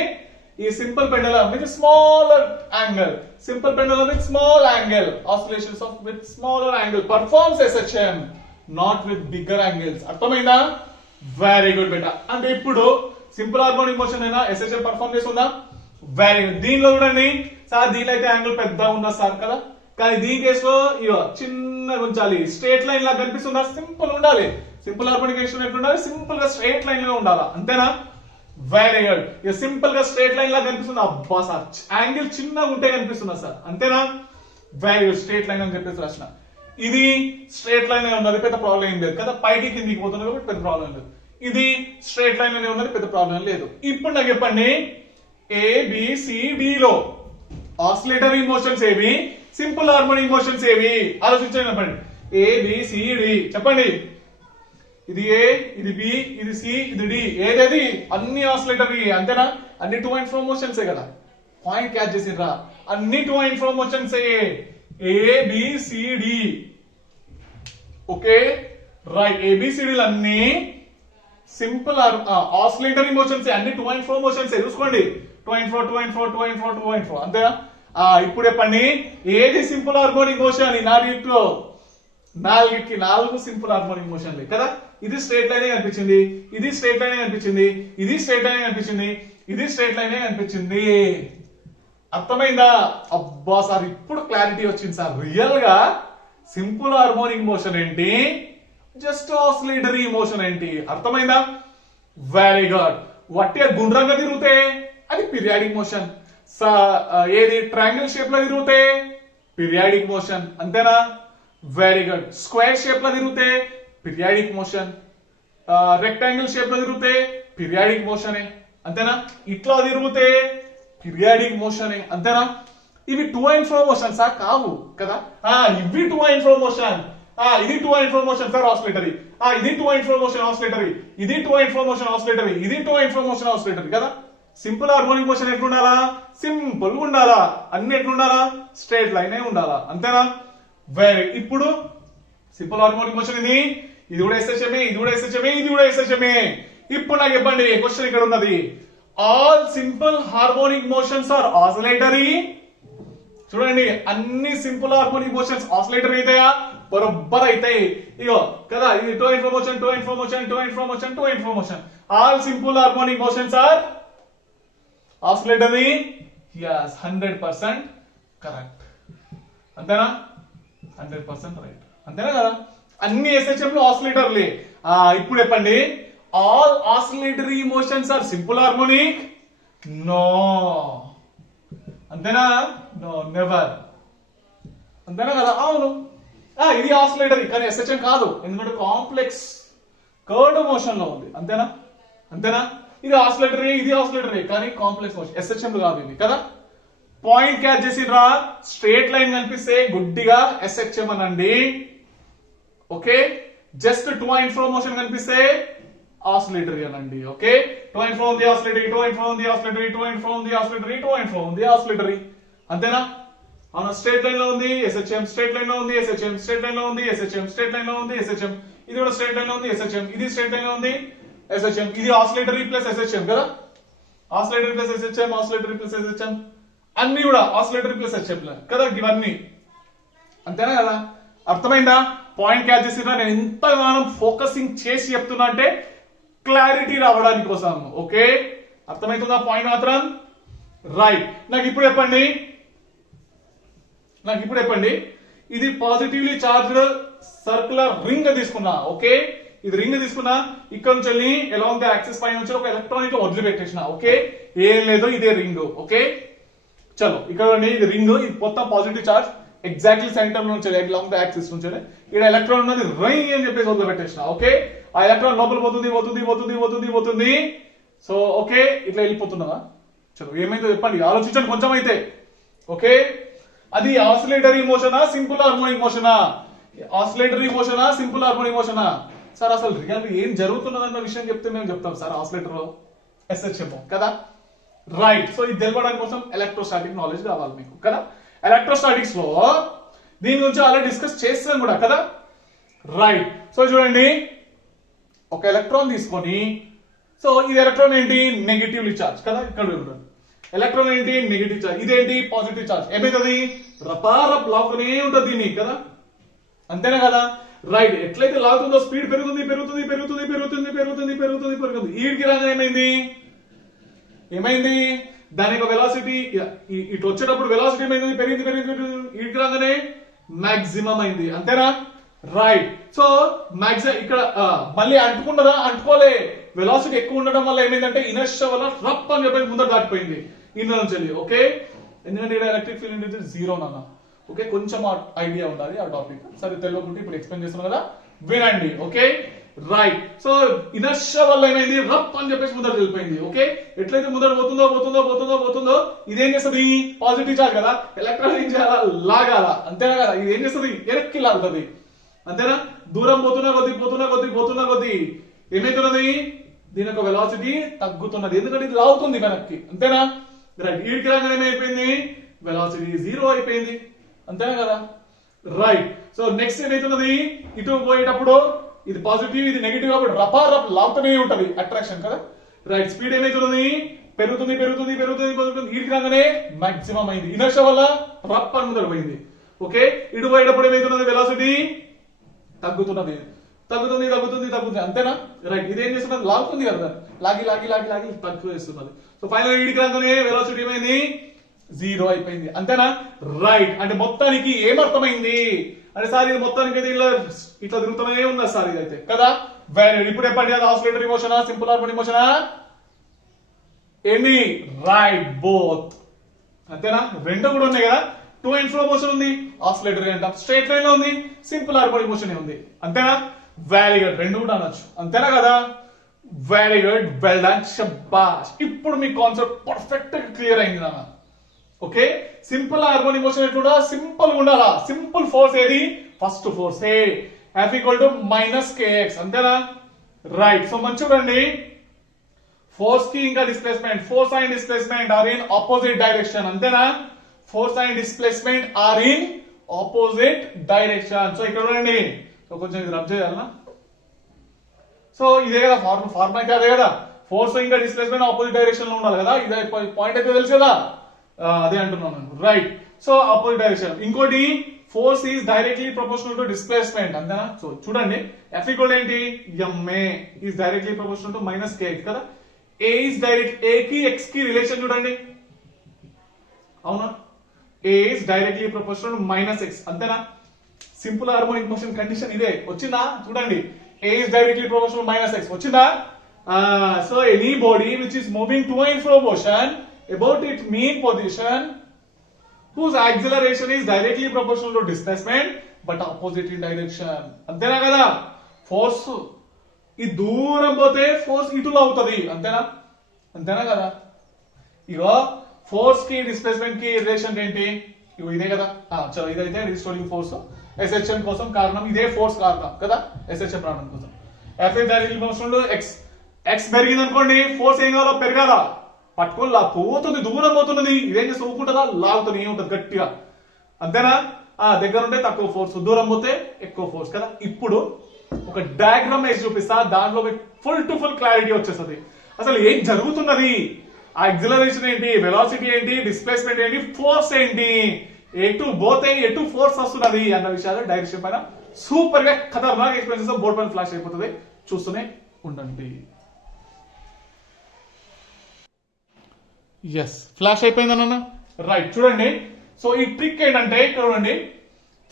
ఈ simple pendulum with smaller angle, simple pendulum with small angle, oscillations of with smaller angle performs SHM not with bigger angles. అర్థమైందా? వెరీ గుడ్ బేటా. అంటే ఇప్పుడు సింపుల్ హార్మోనిక్ మోషన్ అయినా SHM పర్ఫార్మ్ చేస్తుందా? Very good. దీనిలో చూడండి సార్, దీనిలో అయితే angle పెద్ద ఉందా సార్ కదా, కానీ దీని కేసులో ఇగో చిన్నగా ఉంచాలి. స్ట్రేట్ లైన్ లాగా కనిపిస్తుందా? సింపుల్ ఉండాలి. సింపుల్ హార్మోనిక్ మోషన్ ఎట్లా ఉండాలి? సింపుల్ గా స్ట్రేట్ లైన్ గా ఉండాలా. అంతేనా? Very good. ఇక సింపుల్ గా స్ట్రేట్ లైన్ లాగా కనిపిస్తుంది. అబ్బా సార్ యాంగిల్ చిన్నగా ఉంటే కనిపిస్తుందా సార్? అంతేనా? Very good. స్ట్రేట్ లైన్ అని చెప్పేసి రాసిన. ఇది స్ట్రేట్ లైన్ ఉన్నది, పెద్ద ప్రాబ్లం ఏం లేదు కదా, పైకి కిందికి పోతుంది కాబట్టి పెద్ద ప్రాబ్లం లేదు. ఇది స్ట్రేట్ లైన్ అనే ఉన్నది, పెద్ద ప్రాబ్లం లేదు. ఇప్పుడు నాకు చెప్పండి, ABCD లో ఆసిలేటరీ మోషన్స్ ఏవి, సింపుల్ హార్మోనిక్ మోషన్స్ ఏవి? ఆలోచించండి. చెప్పండి ABCD చెప్పండి. ఇది ఏ, ఇది బి, ఇది సి, ఇది డి. ఏదేది అన్ని ఆసిలేటరీ అంతేనా? అన్ని టూ అండ్ ఫ్రో మోషన్స్ కదా. పాయింట్ క్యాచ్ చేసిండ్రా, అన్ని to and fro motions A B C D. Okay right, ఏబిసిడీలు అన్ని సింపుల్ ఆసిలేటరీ మోషన్స్, అన్ని టూ అండ్ ఫ్రో మోషన్స్. చూసుకోండి, to and fro to and fro to and fro to and fro అంతేనా? ఇప్పుడు చెప్పండి, ఏది సింపుల్ హార్మోనిక్ మోషన్? ఈ నాలుగిటికి నాలుగు సింపుల్ హార్మోనిక్ మోషన్లు కదా. ఇది స్ట్రైట్ లైన్ కనిపించింది, ఇది స్ట్రైట్ లైన్ కనిపించింది, ఇది స్ట్రైట్ లైన్ కనిపించింది, ఇది స్ట్రైట్ లైన్ కనిపించింది. అర్థమైందా? అబ్బా సార్ ఇప్పుడు క్లారిటీ వచ్చింది సార్. రియల్ గా సింపుల్ హార్మోనిక్ మోషన్ ఏంటి, జస్ట్ ఆసిలేటరీ మోషన్ ఏంటి? అర్థమైందా? Very good. వట్టిగా గుండ్రంగా తిరుగుతే అది పీరియాడిక్ మోషన్. ఏది ట్రయాంగిల్ షేప్ లో తిరుగుతే పీరియాడిక్ మోషన్ అంతేనా? Very good. స్క్వేర్ షేప్ లో తిరిగితే పీరియాడిక్ మోషన్, రెక్టాంగిల్ షేప్ లో తిరిగితే పీరియాడిక్ మోషనే అంతేనా? ఇట్లా తిరిగితే పీరియాడిక్ మోషనే అంతేనా? ఇవి టూ అండ్ ఫ్రో మోషన్స్ కావు కదా. ఇవి టూ అండ్ ఫ్రో మోషన్, ఇది to and fro motion sir oscillatory, ఇది to and fro motion oscillatory, ఇది to and fro motion oscillatory, ఇది to and fro motion oscillatory కదా. సింపుల్ హార్మోనిక్ మోషన్ ఎట్లుండాలా? Simple గా ఉండాలా. అన్ని ఎట్లుండాలా? స్ట్రైట్ లైన్ ఉండాలా అంతేనా? వెరీ. ఇప్పుడు సింపుల్ హార్మోనిక్ మోషన్ ఇది కూడా ఎస్హెచ్ఎంఏ, ఇది కూడా ఎస్హెచ్ఎంఏ, ఇది కూడా ఎస్హెచ్ఎంఏ. ఇప్పుడు నాకు చెప్పండి, క్వశ్చన్ ఇక్కడ ఉన్నది, all simple harmonic motions are oscillatory. చూడండి, అన్ని సింపుల్ హార్మోనిక్ మోషన్స్ ఆసిలేటరీ అవుతాయా? బరొబ్బర్ అవుతాయి. ఇగో కదా, ఇది to and fro motion, to and fro motion, to and fro motion, to and fro motion. All simple harmonic motions are oscillatory. yes 100% correct అంతేనా? 100% right అంతేనా కదా. అన్ని ఎస్హెచ్ఎం లో ఆసిలేటర్లే. ఇప్పుడు చెప్పండి, all oscillatory motions are simple harmonic? No అంతేనా? No, never అంతేనా కదా. అవును, ఇది ఆసిలేటరీ కానీ ఎస్హెచ్ఎం కాదు, ఎందుకంటే కాంప్లెక్స్ కర్వ్డ్ మోషన్ లో ఉంది అంతేనా? అంతేనా? ఇది ఆసిలేటరీ, ఇది ఆసిలేటరీ కానీ కాంప్లెక్స్ మోషన్, ఎస్హెచ్ఎం కాదు ఇది కదా. పాయింట్ క్యాచ్ చేసిరా, స్ట్రేట్ లైన్ కనిపిస్తే గుడ్డిగా ఎస్హెచ్ఎం అనండి. Okay, just two and fro motion కనిపిస్తే ఆసిలేటరీ అనండి. ఓకే, టూ అండ్ ఫ్రో ఉంది ఆసిలేటరీ, టూ అండ్ ఫ్రో ఉంది ఆసిలేటరీ, టూ అండ్ ఫ్రో ఉంది ఆసిలేటరీ, టూ అండ్ ఫ్రో ఉంది ఆసిలేటరీ అంతేనా? అవునా, స్ట్రేట్ లైన్ లో ఉంది ఎస్హెచ్ఎం, స్ట్రేట్ లైన్ లో ఉంది ఎస్హెచ్ఎం, స్ట్రేట్ లైన్ లో ఉంది ఎస్హెచ్ఎం, స్ట్రేట్ లైన్ లో ఉంది ఎస్హెచ్ఎం, ఇది కూడా స్ట్రేట్ లైన్ లో ఉంది ఎస్హెచ్ఎం, ఇది స్ట్రేట్ లైన్ లో ఉంది ఎస్హెచ్ఎం. ఇది ఆసిలేటరీ ప్లస్ ఎస్హెచ్ఎం కదా. Oscillatory plus SHM, oscillatory plus SHM, అన్ని కూడా ఆసిలేటరీ ప్లస్ హెచ్ఎం కదా. ఇవన్నీ అంతేనా కదా. అర్థమైందా? పాయింట్ క్యాచ్ చేసినా. నేను ఇంతగానం ఫోకసింగ్ చేసి చెప్తున్నా అంటే క్లారిటీ రావడానికి కోసం. ఓకే, అర్థమవుతుందా పాయింట్ మాత్రం? రైట్. నాకు ఇప్పుడు చెప్పండి, ఇది పాజిటివ్లీ చార్జ్డ్ సర్కులర్ రింగ్ తీసుకున్నా. ఓకే, ఇది రింగ్ తీసుకున్నా, ఇక్కడ నుంచి వెళ్ళి అలాంగ్ ద యాక్సిస్ పైన నుంచి ఒక ఎలక్ట్రానిక్ వదిలిపెట్టేసిన. ఓకే, ఏం లేదు, ఇదే రింగ్. ఓకే, చలో ఇక్కడ ఇది రింగ్, ఇది మొత్తం పాజిటివ్ చార్జ్ ఎగ్జాక్ట్లీ సెంటర్ నుంచి అలాంగ్ ద యాక్సిస్ నుంచి ఇక్కడ ఎలక్ట్రాన్ ఉన్నది రై అని చెప్పేసి వదిలిపెట్టేసిన. ఓకే, ఆ ఎలక్ట్రాన్ లోపల పోతుంది పోతుంది పోతుంది పోతుంది పోతుంది. సో ఓకే, ఇట్లా వెళ్ళిపోతున్నదా? చలో ఏమైందో చెప్పండి, ఆలోచించండి కొంచెం అయితే. ఓకే, అది ఆసిలేటరీ మోషనా సింపుల్ హార్మోనిక్ మోషనా? ఆసిలేటరీ మోషనా సింపుల్ హార్మోనిక్ మోషనా? సార్ అసలు రియల్ ఏం జరుగుతున్నదన్న విషయం చెప్తే మేము చెప్తాం సార్. ఆసిలేటర్ లో ఎస్హెచ్ఎం కదా. రైట్. సో ఇది తెలపడానికి కోసం ఎలక్ట్రోస్టాటిక్ నాలెడ్జ్ కావాలి మీకు కదా. ఎలక్ట్రోస్టాటిక్స్ లో దీని గురించి ఆల్రెడీ డిస్కస్ చేస్తాం కూడా కదా. రైట్. సో చూడండి, ఒక ఎలక్ట్రాన్ తీసుకొని, సో ఇది ఎలక్ట్రాన్ ఏంటి? నెగిటివ్లీ చార్జ్ కదా. ఇక్కడ ఉంటుంది ఎలక్ట్రాన్ ఏంటి? Negative charge. ఇదేంటి? Positive charge. ఏమైతుంది? రపారప్ లాగుతూనే ఉంటుంది దీన్ని కదా. అంతేనా కదా. రైట్. ఎట్లయితే లాగుతుందో స్పీడ్ పెరుగుతుంది పెరుగుతుంది పెరుగుతుంది పెరుగుతుంది పెరుగుతుంది పెరుగుతుంది పెరుగుతుంది. ఈడికి రాగా ఏమైంది? దాని యొక్క వెలాసిటీ ఇటు వచ్చేటప్పుడు వెలాసిటీ ఏమైంది? పెరిగింది పెరిగింది. ఈడికి రాగానే మాక్సిమం అయింది. అంతేనా. రైట్. సో మాక్సిమం ఇక్కడ మళ్ళీ అంటుకున్నదా? అంటుకోలే. వెలాసిటీ ఎక్కువ ఉండడం వల్ల ఏమైందంటే ఇనర్షియా వల్ల రప్ అని చెప్పేసి ముందర దాటిపోయింది ఇందులో నుంచి. ఓకే, ఎందుకంటే ఇక్కడ ఎలక్ట్రిక్ ఫీల్డ్ అనేది జీరో నాన్న. ఓకే, కొంచెం ఐడియా ఉండాలి ఆ టాపిక్. సరే, తెలియకుంటే ఇప్పుడు ఎక్స్ప్లెయిన్ చేస్తున్నాం కదా, వినండి. Okay, right. సో ఇనర్షియా వల్ల ఏమైంది? రప్ అని చెప్పేసి ముందర వెళ్ళిపోయింది. ఓకే, ఎట్లయితే ముందర పోతుందో పోతుందో పోతుందో పోతుందో ఇదేం చేస్తుంది? పాజిటివ్ చార్జ్ కదా. ఎలక్ట్రాన్ ఏం చేయాలా? లాగాల. అంతేనా కదా. ఇది ఏం చేస్తుంది? వెనక్కి లాగుతుంది. అంతేనా? దూరం పోతున్నా కొద్ది ఏమైతున్నది, దీని యొక్క వెలాసిటీ తగ్గుతున్నది, ఎందుకంటే ఇది లాగుతుంది వెనక్కి. అంతేనా? రైట్. ఈడికి రాగానే ఏమైపోయింది, వెలాసిటీ 0 అయిపోయింది. అంతేనా కదా? రైట్. సో నెక్స్ట్ ఏమైతున్నది, ఇటు పోయేటప్పుడు ఇది పాజిటివ్ ఇది నెగిటివ్ కాబట్టి రఫ్ లాగుతూనే ఉంటది అట్రాక్షన్ కదా. రైట్. స్పీడ్ ఏమైతున్నది, పెరుగుతుంది. ఈడికి రాగానే మాక్సిమం అయింది, ఇనర్షియా వల్ల రఫ్ అని ముందర పోయింది. ఓకే. ఇటు పోయేటప్పుడు ఏమైతున్నది, వెలాసిటీ తగ్గుతున్నది. అంతేనా? రైట్. ఇదేం చేస్తున్నది, లాగుతుంది కదా, లాగి తక్కువ వేస్తున్నది. సో ఫైనల్ ఈడికి రాగానే వెలాసిటీ ఏమైంది, 0 అయిపోయింది. అంతేనా? రైట్. అంటే మొత్తానికి ఏమర్థమైంది అంటే సార్ ఇది మొత్తానికి అయితే ఇట్లా తిరుగుతూనే ఉన్నా సార్ ఇదైతే కదా. వెరీ. ఇప్పుడు చెప్పండి, అది ఆసిలేటరీ మోషనా సింపుల్ హార్మోనిక్ మోషనా ఏంటి? Right, both. అంతేనా? రెండు కూడా ఉన్నాయి కదా. టు అండ్ ఫ్లో మోషన్ ఉంది, ఆసిలేటరీ అంటాం. స్ట్రైట్ లైన్ లో ఉంది, సింపుల్ హార్మోనిక్ మోషన్ ఉంది. అంతేనా? Very good. రెండు కూడా అనొచ్చు. అంతేనా కదా? వెరీ గుడ్, వెల్ డన్, షబాష్. ఇప్పుడు మీ కాన్సెప్ట్ పర్ఫెక్ట్ క్లియర్ అయింది నాన్న. ఓకే. సింపుల్ హార్మోనిక్ మోషన్ ఎట్లా సింపుల్ ఉండాలా. సింపుల్ ఫోర్స్ ఏది, ఫస్ట్ ఫోర్స్ F - kx. అంతేనా? రైట్. సో మంచి చూడండి, ఫోర్స్ కి ఇంకా displacement, force and displacement are in opposite direction. అంతేనా? Force and displacement are in opposite direction. So ఇక్కడ చూడండి, సో కొంచెం ఇది రబ్ చేయాలనా. సో ఇదే కదా ఫార్ములా అయితే అదే కదా, ఫోర్స్ ఇంకా డిస్ప్లేస్మెంట్ ఆపోజిట్ డైరెక్షన్ లో ఉండాలి కదా. ఇదే పాయింట్ అయితే తెలుసు కదా, అదే అంటున్నాను. రైట్. So opposite direction. ఇంకోటి force is directly proportional to displacement. అంతేనా? సో చూడండి, F ఏంటి, ma is directly proportional to -kx కదా. A ఈజ్ డైరెక్ట్, A కి x కి రిలేషన్ చూడండి, అవునా? A is directly proportional to -x. అంతేనా? సింపుల్ హార్మోనిక్ మోషన్ కండిషన్ ఇదే వచ్చిందా చూడండి. A is directly proportional -x వచ్చిందా? So any body which is moving to and fro motion about its mean position whose acceleration is directly proportional to displacement but opposite in direction. అంతేనా కదా? Force ఈ దూరం పోతే force ఇటులో అవుతుంది. అంతేనా కదా? ఇగో force కి డిస్ప్లేస్మెంట్ కి రిలేషన్ ఏంటి, ఇగో ఇదే కదా. చలో ఇదైతే రిస్టోరింగ్ ఫోర్స్ SHM కోసం కారణం, ఇదే ఫోర్స్ కారణం కదా SHM రావడం కోసం. F directly proportional to x పెరిగింది అనుకోండి, ఫోర్స్ ఏం కావాలో పెరగాల, పట్టుకొని పోతుంది, దూరం పోతున్నది, ఇదేం చేస్తే ఊపుకుంటుందా, లాగుతుంది, ఏముంటది గట్టిగా. అంతేనా? దగ్గర ఉంటే తక్కువ ఫోర్స్, దూరం పోతే ఎక్కువ ఫోర్స్ కదా. ఇప్పుడు ఒక డయాగ్రామ్ వేసి చూపిస్తా, దాంట్లో ఫుల్ టు ఫుల్ క్లారిటీ వచ్చేస్తుంది. అసలు ఏం జరుగుతున్నది, ఆ ఎక్సిలరేషన్ ఏంటి, వెలాసిటీ ఏంటి, డిస్ప్లేస్మెంట్ ఏంటి, ఫోర్స్ ఏంటి, ఎటు పోతే ఎటు ఫోర్స్ వస్తున్నది అన్న విషయాలు డైరెక్షన్ పైన సూపర్ గా ఖతర్నాక్ ఎక్స్పీరియన్స్ బోర్డ్ పైన ఫ్లాష్ అయిపోతుంది. చూస్తూనే ఉండండి. ఎస్, ఫ్లాష్ అయిపోయింది అన్న. రైట్. చూడండి, సో ఈ ట్రిక్ ఏంటంటే ఇక్కడ చూడండి,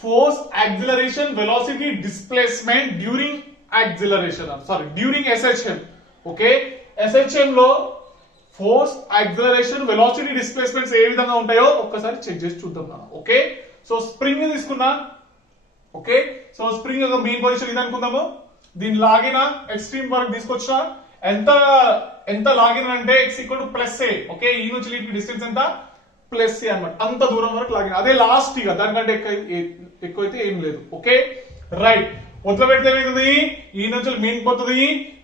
force, acceleration, velocity, displacement during acceleration, during SHM. Okay. SHM లో ఫోర్స్, యాక్సిలరేషన్, వెలాసిటీ, డిస్ప్లేస్మెంట్స్ ఏ విధంగా ఉంటాయో ఒక్కసారి చెక్ చేసి చూద్దాం. ఓకే. సో స్ప్రింగ్ తీసుకున్నా. ఓకే. సో స్ప్రింగ్ యొక్క మెయిన్ పొజిషన్ ఇది అనుకుందాము. దీని లాగిన ఎక్స్ట్రీమ్ వరకు తీసుకొచ్చిన, ఎంత లాగిన అంటే x +a. ఓకే. ఈ నుంచి లీడ్ డిస్టెన్స్ ఎంత, +a అన్నమాట. అంత దూరం వరకు లాగిన, అదే లాస్ట్ ఇక, దానికంటే ఎక్కువైతే ఏం లేదు. ఓకే. రైట్. మొదలు పెడితే ఏమైతుంది, ఈ నుంచి మీన్ పోతుంది,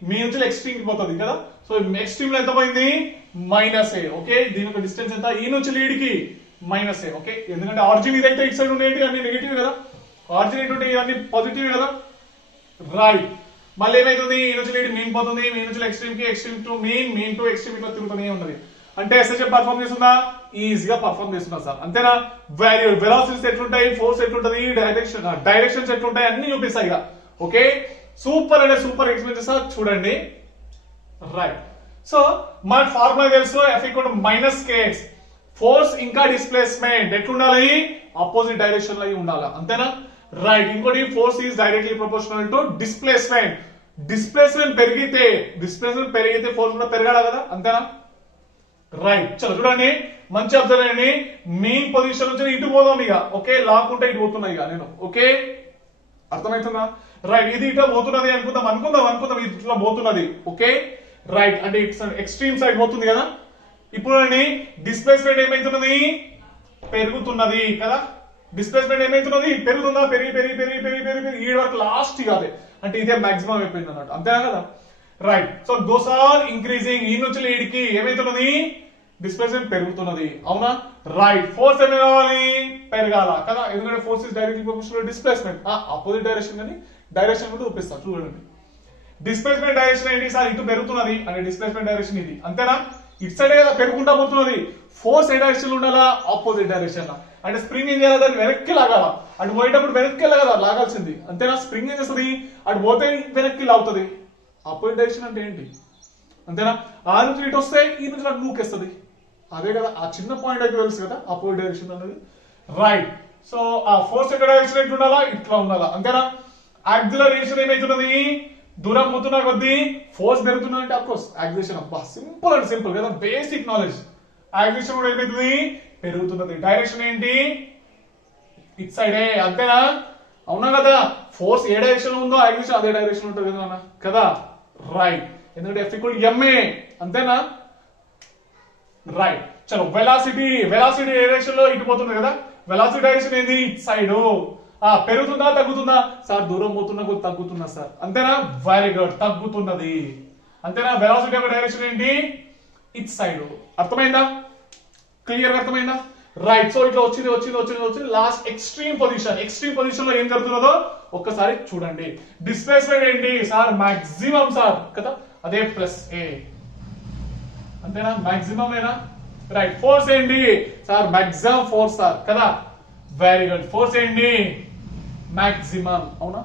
మీ నుంచి ఎక్స్ట్రీమ్ పోతుంది కదా. సో ఎక్స్ట్రీమ్ లో ఎంత పోయింది, -a. ఓకే. దీని యొక్క డిస్టెన్స్ ఎంత, ఈ నుంచి లీడ్ కి -a. ఓకే. ఎందుకంటే ఆరిజిన్ ఇదైతే ఇటు సైడ్ ఉండేవి అన్ని నెగిటివ్ కదా, ఆరిజిన్ ఏంటంటే ఇవన్నీ పాజిటివ్ కదా. రైట్. మళ్ళీ ఏమైతుంది, ఈ నుంచి లీడ్ మీన్ పోతుంది, మీ నుంచి ఎక్స్ట్రీమ్ కి, extreme to mean, mean to extreme ఇట్లా తిరుగుతూనే ఉన్నది. అంటే SHM పర్ఫార్మ్ చేస్తుందా, ఈజీగా పర్ఫార్మ్ చేస్తున్నా సార్. అంతేనా? వాల్యూ, వెలాసిటీస్ ఎట్లుంటాయి, ఫోర్స్ ఎట్లుంటది, డైరెక్షన్స్ ఎట్లుంటాయి అన్ని చూపిస్తాయి ఇక. ఓకే. సూపర్ అంటే సూపర్ ఎక్స్పీరియన్స్ సార్, చూడండి. రైట్. సో మన ఫార్ములా తెలుసు, F -kx. ఫోర్స్ ఇంకా డిస్ప్లేస్మెంట్ ఎట్లుండాలి, ఆపోజిట్ డైరెక్షన్ లో ఉండాలి. అంతేనా? రైట్. ఇంకోటి force is directly proportional to displacement. Displacement పెరిగితే ఫోర్స్ కూడా పెరగాలి కదా. అంతేనా? రైట్. చలో చూడండి, మంచి అబ్జర్వ్ చేయండి. మెయిన్ పొజిషన్ నుంచి ఇటు పోదాం ఇక. ఓకే. లాక్కుంటే ఇటు పోతున్నా ఇక నేను. ఓకే. అర్థమవుతుందా? రైట్. ఇది ఇటు పోతున్నది అనుకుందాం ఇట్లా పోతున్నది. ఓకే. రైట్. అంటే ఎక్స్ట్రీమ్ సైడ్ పోతుంది కదా. ఇప్పుడు డిస్ప్లేస్మెంట్ ఏమైతున్నది, పెరుగుతున్నది కదా. డిస్ప్లేస్మెంట్ ఏమైతున్నది పెరుగుతుందా, పెరిగి పెరిగి పెరిగి పెరిగి పెరిగి పెరిగి ఈ వరకు లాస్ట్ కాదే అంటే ఇదే మాక్సిమం అయిపోయింది అన్నట్టు, అంతేనా కదా. Right, so those are increasing, ఈ నుంచి లీడ్కి ఏమైతున్నది డిస్ప్లేస్మెంట్ పెరుగుతున్నది, అవునా. రైట్, ఫోర్స్ ఏమి కావాలి పెరగాల కదా, ఎందుకంటే force is directly proportional displacement, opposite direction కానీ డైరెక్షన్ కూడా చూపిస్తా చూడండి. డిస్ప్లేస్మెంట్ డైరెక్షన్ ఏంటి సార్, ఇటు పెరుగుతున్నది అంటే డిస్ప్లేస్మెంట్ డైరెక్షన్ ఇది, అంతేనా. ఇటు సైడ్ కదా పెరుగుకుంటా పోతున్నది, ఫోర్స్ ఏ డైరెక్షన్ ఉండాలా ఆపోజిట్ డైరెక్షన్ అంటే స్ప్రింగ్ ఏం చేయాలి దాన్ని వెనక్కి లాగాల, అటు పోయేటప్పుడు వెనక్కి వెళ్ళాలి కదా లాగాల్సింది, అంతేనా. స్ప్రింగ్ ఏం చేస్తుంది అటు పోతే వెనక్కి లాగుతుంది, ఆపోజిట్ డైరెక్షన్ అంటే ఏంటి అంతేనా. ఆ నుంచి ఇటు వస్తే ఈ నుంచి అటు నూకేస్తుంది, అదే కదా ఆ చిన్న పాయింట్ అయితే తెలుసు కదా ఆపోజిట్ డైరెక్షన్ అనేది. రైట్, సో ఆ ఫోర్స్ ఎక్కడ డైరెక్షన్ ఎట్లా ఉండాలా ఇట్లా ఉండాలా, అంతేనా. యాక్సిలరేషన్ ఏమైతున్నది దూరం పోతున్నా కొద్దీ ఫోర్స్ పెరుగుతున్నా అంటే అఫ్కోర్స్ యాక్సిలరేషన్, అబ్బా సింపుల్ అండ్ సింపుల్ కదా, బేసిక్ నాలెడ్జ్. యాక్సిలరేషన్ కూడా ఏమైతుంది పెరుగుతున్నది, డైరెక్షన్ ఏంటి ఇట్ సైడే, అంతేనా. అవునా కదా, ఫోర్స్ ఏ డైరెక్షన్ ఉందో యాక్సిలరేషన్ అదే డైరెక్షన్ ఉంటుంది కదా కదా. రైట్, ఎందుకంటే F = ma, అంతేనా. రైట్, చలో వెలాసిటీ, వెలాసిటీ ఏ డైరెక్షన్ లో ఇటు పోతుంది కదా, వెలాసిటీ డైరెక్షన్ ఏంది ఇట్ సైడ్. పెరుగుతుందా తగ్గుతుందా సార్, దూరం పోతున్నా కొద్ది తగ్గుతున్నా సార్, అంతేనా. వెరీ గుడ్, తగ్గుతున్నది, అంతేనా. వెలాసిటీ యొక్క డైరెక్షన్ ఏంటి ఇట్ సైడ్, అర్థమైందా, క్లియర్ గా అర్థమైందా. రైట్, సో ఇట్లా వచ్చింది వచ్చింది వచ్చింది వచ్చింది last extreme position, extreme position లో ఏం జరుగుతున్నదో ఒక్కసారి చూడండి. డిస్ప్లేస్మెంట్ ఏంటి సార్ మాక్సిమం సార్ కదా, అదే ప్లస్ ఏ, అంతేనా మాక్సిమం ఏనా. రైట్, ఫోర్స్ ఏంటి సార్ మాక్సిమం ఫోర్స్ సార్ కదా, వెరీ గుడ్, ఫోర్స్ ఏంటి మాక్సిమం, అవునా.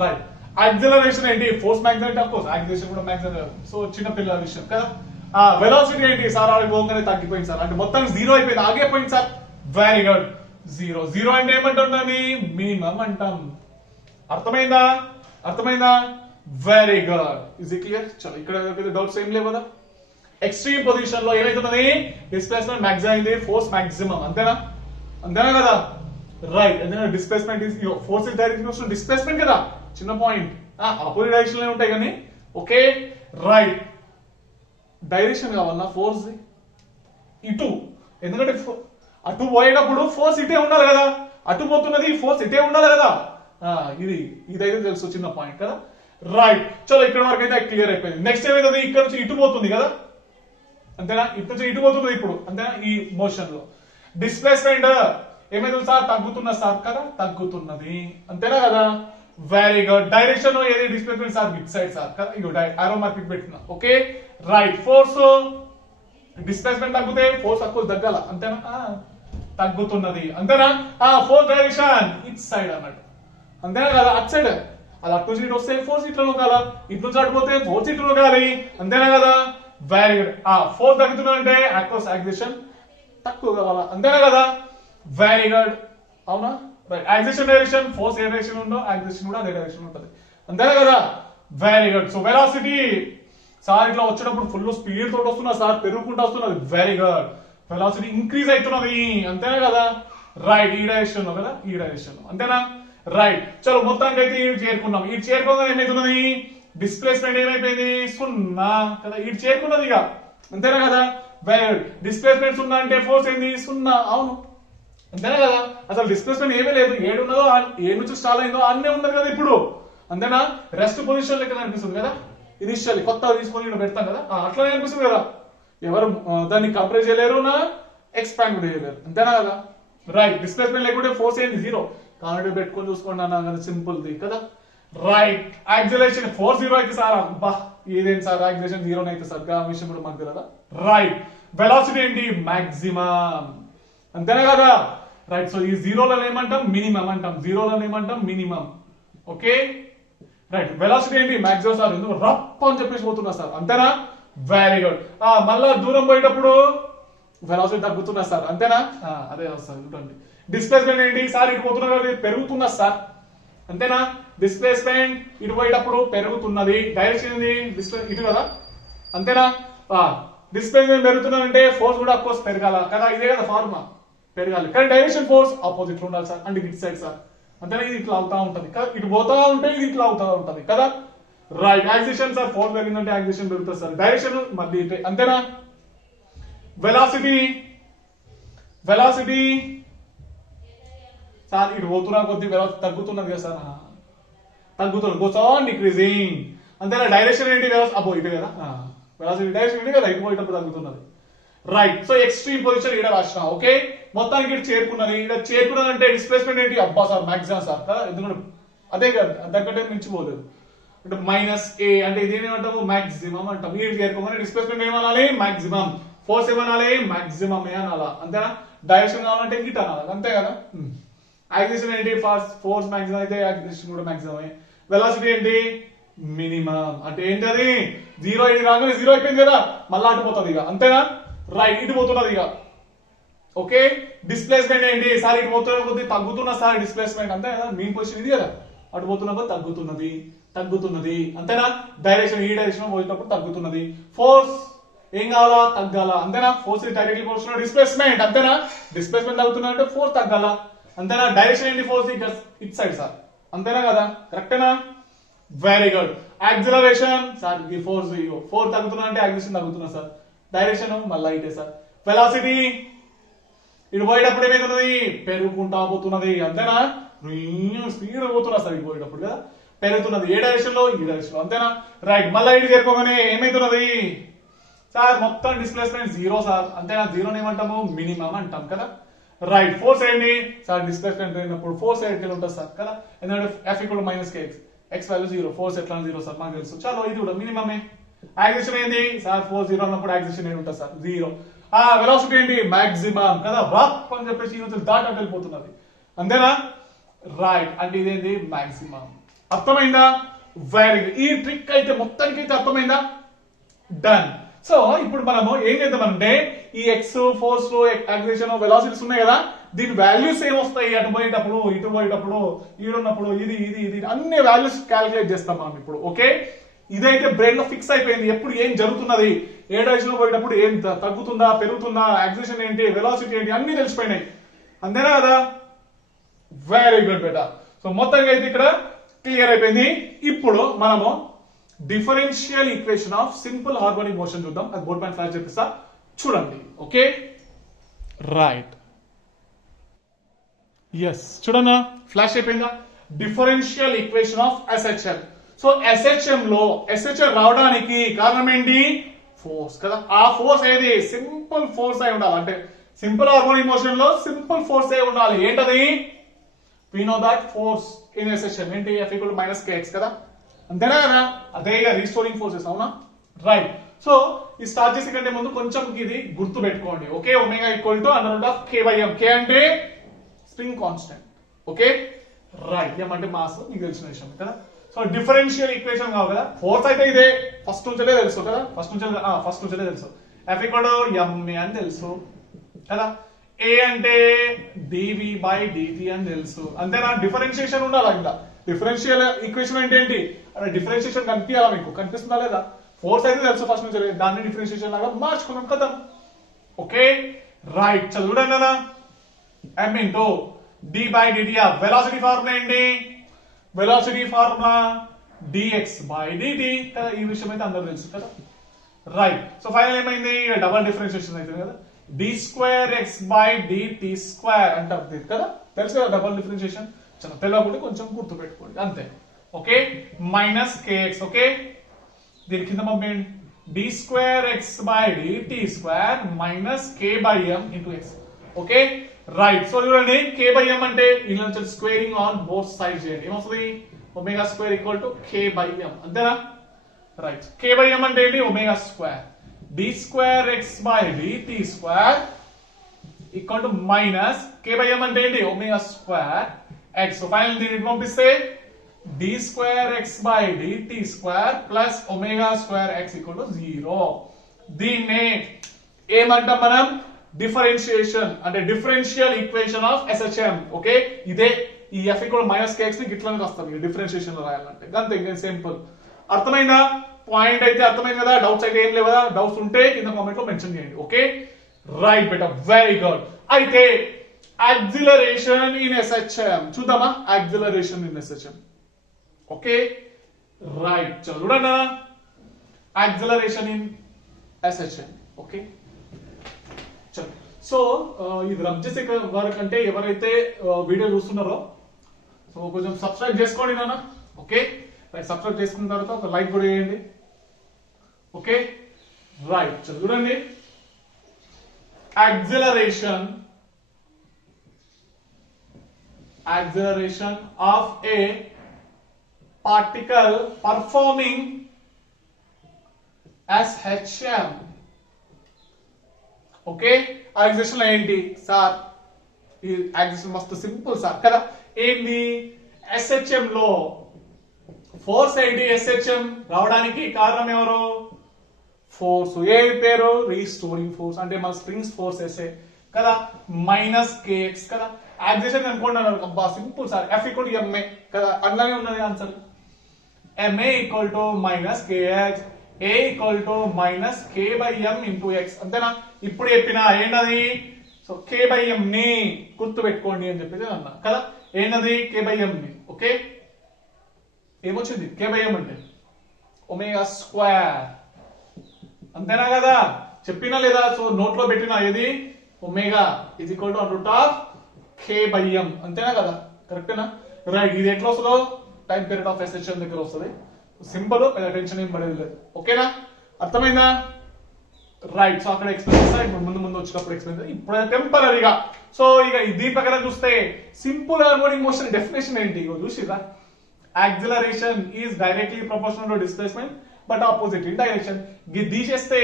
రైట్, యాక్సిలరేషన్ ఏంటి force maximum, of course acceleration కూడా మాక్సిమం, సో చిన్న పిల్లల విషయం కదా. వెలాసిటీ ఏంటి సార్ ఆడికి పోగానే తగ్గిపోయింది సార్ అంటే మొత్తం జీరో అయిపోయింది ఆగిపోయింది sir, very good, zero. Zero అంటే ఏమంటాం మినిమం అంటాం, అర్థమైందా అర్థమైందా, very good. Is it clear, చలో ఇక్కడ డౌట్స్ ఏం లేవు కదా. ఎక్స్ట్రీమ్ పొజిషన్ లో ఏమైతున్నది డిస్ప్లేస్మెంట్ మాక్సిమం అయింది, ఫోర్స్ మాక్సిమం, అంతేనా అంతేనా కదా. రైట్, ఎందుకంటే displacement is force is directly displacement కదా, చిన్న పాయింట్, ఆపోజిట్ డైరెక్షన్ లో ఉంటాయి కానీ ఓకే. రైట్, డైరెక్షన్ కావాలన్నా ఫోర్స్ ఇటు, ఎందుకంటే అటు పోయేటప్పుడు ఫోర్స్ ఇటే ఉండాలి కదా, అటు పోతున్నది ఫోర్స్ ఇటే ఉండాలి కదా, ఇది ఇదైతే తెలుసు చిన్న పాయింట్ కదా. రైట్, చలో ఇక్కడ వరకు అయితే క్లియర్ అయిపోయింది. నెక్స్ట్ ఏమైతుంది ఇక్కడ నుంచి ఇటు పోతుంది కదా, అంతేనా, ఇటు నుంచి ఇటు పోతుంది ఇప్పుడు, అంతేనా. ఈ మోషన్ లో డిస్ప్లేస్మెంట్ ఏమైతుంది సార్ తగ్గుతున్నా సార్ కదా, తగ్గుతున్నది, అంతేనా కదా. వెరీ గుడ్, డైరెక్షన్ ఏది displacement sir it side sir కదా, ఇగో ఆరో మార్కింగ్ పెట్టినా ఓకే. రైట్, ఫోర్స్ డిస్ప్లేస్మెంట్ తగ్గితే ఫోర్స్ తక్కువ తగ్గాల, అంతేనా, తగ్గుతున్నది, అంతేనా. ఫోర్స్ డైరెక్షన్ ఇట్ సైడ్ అన్నట్టు, అంతేనా కదా, అట్ సైడ్ అది అటు నుంచి ఇటు వస్తే ఫోర్స్ ఇట్లా నొక్కాల, ఇటు నుంచి అడిపోతే ఫోర్స్ ఇట్లా నొక్కాలి, అంతేనా కదా. వెరీ గుడ్, ఫోర్స్ తగ్గుతున్నదంటే అక్రోస్ యాక్సిలరేషన్ తక్కువ కావాలా, అంతేనా కదా. వెరీ గుడ్, అవునా. రైట్, యాక్సిలరేషన్ డైరెక్షన్ ఫోర్స్ ఏ డైరెక్షన్ ఉందో యాక్సిలరేషన్ కూడా అదే డైరెక్షన్ ఉంటుంది, అంతేనా కదా. Very good, so velocity sir ఇట్లా వచ్చేటప్పుడు ఫుల్ స్పీడ్ తోటి వస్తున్నా సార్, పెరుగుకుంటూ వస్తున్నది, వెరీ గుడ్, వెలాసిటీ ఇంక్రీజ్ అవుతున్నది, అంతేనా కదా. రైట్, ఈ డైరెక్షన్ లో కదా, ఈ డైరెక్షన్ లో, అంతేనా. రైట్, చలో మొత్తానికి అయితే ఇటు చేరుకున్నాం, ఇటు చేరుకోగా ఏమైతున్నది డిస్ప్లేస్మెంట్ ఏమైపోయింది సున్నా కదా, ఇటు చేరుకున్నది ఇక, అంతేనా కదా. వెరీ గుడ్, డిస్ప్లేస్మెంట్ సున్నా అంటే ఫోర్స్ ఏంది సున్నా, అవును అంతేనా కదా. అసలు డిస్ప్లేస్మెంట్ ఏమీ లేదు, ఏడు ఉన్నదో ఏ నుంచి స్టార్ట్ అయిందో అన్నీ ఉన్నది కదా ఇప్పుడు, అంతేనా. రెస్ట్ పొజిషన్ లెక్క అనిపిస్తుంది కదా, ఇనిషియల్లీ కొత్తగా తీసుకొని ఇక్కడ పెడతాం కదా, అట్లానే అనిపిస్తుంది కదా. ఎవరు దాన్ని కంపేర్ చేయలేరు నా ఎక్స్పాండ్ కూడా చేయలేరు, అంతేనా కదా. రైట్, డిస్ప్లేస్మెంట్ లేకుంటే ఫోర్స్ ఏంది జీరో, కాబట్టి పెట్టుకొని చూసుకోండి అన్నా కదా, సింపుల్ ది కదా. రైట్, యాక్సిలరేషన్ ఫోర్స్ జీరో అయితే సార్ అబ్బా ఏదేంటి సార్ యాక్సిలరేషన్ జీరో అయితే సార్ ఆ విషయం కూడా మనకు కదా. రైట్, వెలాసిటీ ఏంటి మాక్సిమం, అంతేనా కదా. రైట్, సో ఈ జీరోలను ఏమంటాం మినిమం అంటాం, జీరోలను ఏమంటాం మినిమం, ఓకే. రైట్, వెలాసిటీ ఏంటి మాక్సిమం సార్, ఎందుకు రప్ అని చెప్పేసి పోతున్నా సార్, అంతేనా. వెరీ గుడ్, మళ్ళా దూరం పోయేటప్పుడు వెలాసిటీ తగ్గుతున్నా సార్, అంతేనా. అదే వస్తుంది చూడండి. డిస్ప్లేస్మెంట్ ఏంటి సార్ ఇటు పోతున్నా పెరుగుతున్నా సార్, అంతేనా. డిస్ప్లేస్మెంట్ ఇటు పోయేటప్పుడు పెరుగుతున్నది, డైరెక్షన్ ఏంది ఇటు కదా, అంతేనా. డిస్ప్లేస్మెంట్ పెరుగుతున్నదంటే ఫోర్స్ కూడా అఫ్కోర్స్ పెరగాల కదా, ఇదే కదా ఫార్ములా, పెరగాలి కానీ డైరెక్షన్ ఫోర్స్ ఆపోజిట్ లో ఉండాలి సార్, అంటే ఇటు సైడ్ సార్, అంతేనా. ఇది ఇట్లా అవుతా ఉంటది కదా, ఇటు పోతా ఉంటే ఇది ఇట్లా అవుతా ఉంటది కదా. రైట్, యాక్సిలరేషన్ సార్ ఫోర్స్ పెరిగిందంటే యాక్సిలరేషన్ పెరుగుతుంది సార్, డైరెక్షన్ మళ్ళీ ఇటే, అంతేనా. వెలాసిటీ వెలాసిటీ సార్ ఇటు పోతున్నా కొద్ది వెలాసిటీ తగ్గుతున్నది కదా సార్, తగ్గుతున్నది, గోస్ ఆన్ డిక్రీజింగ్. అంతేనా? డైరెక్షన్ ఏంటి? అబ్బో ఇటు కదా, వెలాసిటీ డైరెక్షన్ ఏంటి కదా, ఇటు పోయేటప్పుడు తగ్గుతున్నది. రైట్. సో ఎక్స్ట్రీమ్ పొజిషన్ ఇక్కడ రాసిన. ఓకే, మొత్తానికి ఇటు చేరుకున్నది. ఇక్కడ చేరుకున్నది అంటే డిస్ప్లేస్మెంట్ ఏంటి? అబ్బా సార్ మాక్సిమం సార్ కదా, ఎందుకంటే అదే కదా, దగ్గర మించిపోలేదు. అంటే మైనస్ ఏ అంటే ఇదేమంటాము? మాక్సిమం అంటాం. వీటి చేరుకోమని డిస్ప్లేస్మెంట్ ఏమనాలి? మాక్సిమం. ఫోర్స్ ఏమనాలి? మాక్సిమం ఏ అనాలా. అంతేనా? డైరెక్షన్ కావాలంటే గిట్ అనాలి, అంతే కదా. యాక్సిలరేషన్ ఏంటి? ఫోర్స్ మాక్సిమం అయితే యాక్సిలరేషన్ కూడా మాక్సిమమే. వెలాసిటీ ఏంటి? మినిమం. అంటే ఏంటది? జీరో. ఇది రాగానే జీరో అయిపోయింది కదా, మళ్ళీ అటు పోతుంది ఇక, అంతేనా? రైట్, ఇటు పోతున్నది ఇక. ఓకే, డిస్ప్లేస్మెంట్ ఏంటి? సార్ ఇటు పోతున్న కొద్ది తగ్గుతున్న సార్ డిస్ప్లేస్మెంట్, అంతే కదా. మెయిన్ పొజిషన్ ఇది కదా, అటు పోతున్న కొద్ది తగ్గుతున్నది, తగ్గుతున్నది, అంతేనా? డైరెక్షన్ ఈ డైరెక్షన్ పోయేటప్పుడు తగ్గుతున్నది. ఫోర్స్ ఏం కావాలా? తగ్గాల, అంతేనా? ఫోర్స్ డైరెక్ట్లీ ఫోర్స్ డిస్ప్లేస్మెంట్, అంతేనా? డిస్ప్లేస్మెంట్ తగ్గుతున్నా అంటే ఫోర్స్ తగ్గాల, అంతేనా? డైరెక్షన్ ఏంటి? ఫోర్స్ ఇట్ సైడ్ సార్, అంతేనా కదా, కరెక్టేనా? Very good. యాక్సిలరేషన్ సార్ ఈ ఫోర్స్ తగ్గుతున్నా అంటే యాక్సిలరేషన్ తగ్గుతున్నా సార్, డైరెక్షన్ మళ్ళీ ఇటే సార్. వెలాసిటీ ఇటు పోయేటప్పుడు ఏమైతున్నది? పెరుగుకుంటా పోతున్నది, అంతేనా? స్పీడ్ పోతున్నా సార్ ఇటు పోయేటప్పుడు కదా, పెరుగుతున్నది. ఏ డైరెక్షన్ లో? ఈ డైరెక్షన్ లో, అంతేనా? రైట్. మళ్ళీ ఇటు చేరుకోగానే ఏమైతున్నది సార్? మొత్తం డిస్ప్లేస్మెంట్ జీరో సార్, అంతేనా? జీరోని ఏమంటాము? మినిమం అంటాం కదా. రైట్. ఫోర్స్ ఏంటి సార్? డిస్ప్లేస్మెంట్ అయినప్పుడు ఫోర్స్ ఎట్లా ఉంటుంది సార్ కదా, ఎందుకంటే ఎఫ్ ఈక్వల్ మైనస్ కే ఎక్స్ వాల్యూ జీరో, ఫోర్స్ ఎట్లా జీరో సార్ మాకు తెలుసు. చలో ఇది కూడా మినిమమే. యాక్సిలరేషన్ ఏంటి సార్? ఫోర్స్ జీరో అన్నప్పుడు యాక్సిలరేషన్ ఏంటి ఉంటుంది సార్? జీరో. వెలాసిటీ ఏంటి? మాక్సిమం కదా, రాప్ అని చెప్పేసి ఈ రోజు దాటా వెళ్ళిపోతున్నది, అంతేనా? రైట్. అంటే ఇదేంటి? మాక్సిమం. అర్థమైందా? Very good. ఈ ట్రిక్ అయితే మొత్తానికి అయితే అర్థమైందా? డన్. సో ఇప్పుడు మనము ఏం చేద్దామంటే ఈ ఎక్స్ ఫోర్స్ యాక్సిలరేషన్ వెలాసిటీస్ ఉన్నాయి కదా, దీని వాల్యూస్ ఏమొస్తాయి? అటు పోయేటప్పుడు ఇటు పోయేటప్పుడు ఈడున్నప్పుడు ఇది ఇది ఇది అన్ని వాల్యూస్ క్యాలిక్యులేట్ చేస్తాం మనం ఇప్పుడు. ఓకే, ఇదైతే బ్రెయిన్ లో ఫిక్స్ అయిపోయింది. ఎప్పుడు ఏం జరుగుతున్నది, ఏ డైరెక్షన్ లో పోయేటప్పుడు ఏం తగ్గుతుందా పెరుగుతుందా, యాక్సిలరేషన్ ఏంటి, వెలాసిటీ ఏంటి, అన్ని తెలిసిపోయినాయి, అంతేనా కదా. వెరీ గుడ్ బేటా. సో మొత్తంగా అయితే ఇక్కడ క్లియర్ అయిపోయింది. ఇప్పుడు మనము differential equation of simple harmonic motion చూద్దాం. అది బోర్డ్ పైన ఫ్లాష్ చేపిస్తా చూడండి. Okay, right. ఎస్, చూడన్నా ఫ్లాష్ అయిపోయిందా? Differential equation of SHM. So SHM రావడానికి కారణం ఏంటి? ఫోర్స్ కదా. ఆ ఫోర్స్ ఏది? సింపుల్ ఫోర్స్ అయి ఉండాలి. అంటే సింపుల్ హార్మోనిక్ మోషన్ లో సింపుల్ ఫోర్స్ అయి ఉండాలి. ఏంటది? we know that force in SHM ఏంటి? F equal to minus kx కదా, అంతేనా కదా. అదే రీస్టోరింగ్ ఫోర్సెస్, అవునా? రైట్. సో ఈ స్టార్ట్ చేసే కంటే ముందు కొంచెం ఇది గుర్తు పెట్టుకోండి. Okay, omega equal to under root of k by m. k అంటే spring constant. Okay, right. m అంటే మాస్, మీకు తెలిసిన విషయం కదా. సో డిఫరెన్షియల్ ఈక్వేషన్ కావు కదా. ఫోర్స్ అయితే ఇదే ఫస్ట్ నుంచే తెలుసు కదా, ఫస్ట్ నుంచే తెలుసు. F equal to ma అని తెలుసు కదా. ఏ అంటే dv బై dt అని తెలుసు, అంతేనా? డిఫరెన్షియేషన్ ఉండాలి ఇలా. డిఫరెన్షియల్ ఈక్వేషన్ అంటే ఏంటి? అంటే డిఫరెన్షియేషన్ కనిపించాలా మీకు? కనిపిస్తుందా లేదా? ఫోర్స్ అయితే తెలుసు ఫస్ట్ నుంచి, దాన్ని డిఫరెన్షియేషన్ లాగా మార్చుకున్నాం కదా. Okay, right. చదువుడండి అన్న. m into d by dt. Velocity formula ఏంటి? Velocity formula dx by dt కదా. ఈ విషయం అయితే అందరూ తెలుసు కదా. రైట్. సో ఫైనల్ ఏమైంది? డబల్ డిఫరెన్షియేషన్ అవుతుంది కదా. d square x by dt square అంటారు కదా, తెలుసు కదా డబుల్ డిఫరెన్షియేషన్. చాలా తెలియకుండా కొంచెం గుర్తు పెట్టుకోండి అంతే. Okay, minus kx. ఓకే, దీని కింద పంపేయండి. d square x by dt square minus k by m into x. Okay, right. So చూడండి, k బై m అంటే ఇలా నుంచి స్క్వేరింగ్ ఆన్ బోత్ సైడ్స్ చేయండి. ఏమొస్తుంది? Omega square equal to k by m, అంతేనా? Right. k by m అంటే ఏంటి? Omega square. d square x by dt square equal to minus k by m అంటే ఏంటి? Omega square x. So final దీన్ని పంపిస్తే d square x by dt square plus omega square x equal to 0. దీన్నే ఏమంటాం మనం? Differentiation అంటే differential equation of SHM. Okay, ఇదే ఈ f ఈక్వల్ మైనస్ kx ని గిట్లనే వస్తుంది డిఫరెన్షియేషన్ లో రాయాలంటే. అంతే, సింపుల్. అర్థమైందా? పాయింట్ అయితే అర్థమైంది కదా. డౌట్స్ అయితే ఏం లేవు కదా. డౌట్స్ ఉంటే కింద కామెంట్ లో మెన్షన్ చేయండి. ఓకే, రైట్ బేటా, వెరీ గుడ్. అయితే యాక్సిలరేషన్ ఇన్ SHM చూద్దామా? Acceleration in SHM. Okay, right. చూడండి, యాక్సిలరేషన్ ఇన్ SHM. ఓకే, చలో. సో ఇది రబ్ చేసే వరకు అంటే ఎవరైతే వీడియో చూస్తున్నారో సో కొంచెం సబ్స్క్రైబ్ చేసుకోండి నాన్న. ఓకే రైట్, సబ్స్క్రైబ్ చేసుకున్న తర్వాత ఒక లైక్ కూడా వేయండి. ఓకే రైట్, చూడండి. Acceleration of a particle performing SHM. Okay acceleration ఏంటి సార్? ఈ యాక్సిలరేషన్ మస్తు సింపుల్ సార్ కదా. ఏంటి? SHM లో ఫోర్స్ ఏంటి? SHM రావడానికి కారణం ఎవరు? ఫోర్స్. ఏ పేరు? రీస్టోరింగ్ ఫోర్స్, అంటే మన స్ప్రింగ్స్ ఫోర్స్ వేసే కదా, మైనస్ కేఎక్స్ కదా. యాక్సిలరేషన్ అనుకుంటున్నాను, అబ్బా simple sir, F equal to MA కదా, అందులోనే ఉన్నది answer. MA equal to minus KX, A equal to minus K by M into X. అంతేనా? ఇప్పుడు చెప్పిన ఏంటది? సో కే బై ఎం ని గుర్తు పెట్టుకోండి అని చెప్పేసి అన్నా కదా. ఏంటది? కే బై ఎం ని. ఓకే ఏమొచ్చింది? కే బై ఎం అంటే ఒమేగా స్క్వేర్, అంతేనా కదా? చెప్పినా లేదా? సో నోట్ లో పెట్టినా ఏది? Omega is equal to root of K by M, అంతేనా కదా? కరెక్టేనా? రైట్, ఇది ఎట్లా వస్తుందో టైం పీరియడ్ ఆఫ్ SHM దగ్గర వస్తుంది. సింపుల్, టెన్షన్ ఏం పడేది లేదు. ఓకేనా? అర్థమైందా? రైట్, సో అక్కడ ఎక్స్ప్లెయిన్ చేస్తా, ఇప్పుడు ముందు వచ్చినప్పుడు ఎక్స్ప్లెయిన్ చేస్తా. ఇప్పుడు టెంపరీగా. సో ఇక దీని ప్రకారం చూస్తే సింపుల్ హార్మోనిక్ మోషన్ డెఫినేషన్ ఏంటి? చూసిరా, acceleration is directly proportional to displacement but opposite in direction. తీసేస్తే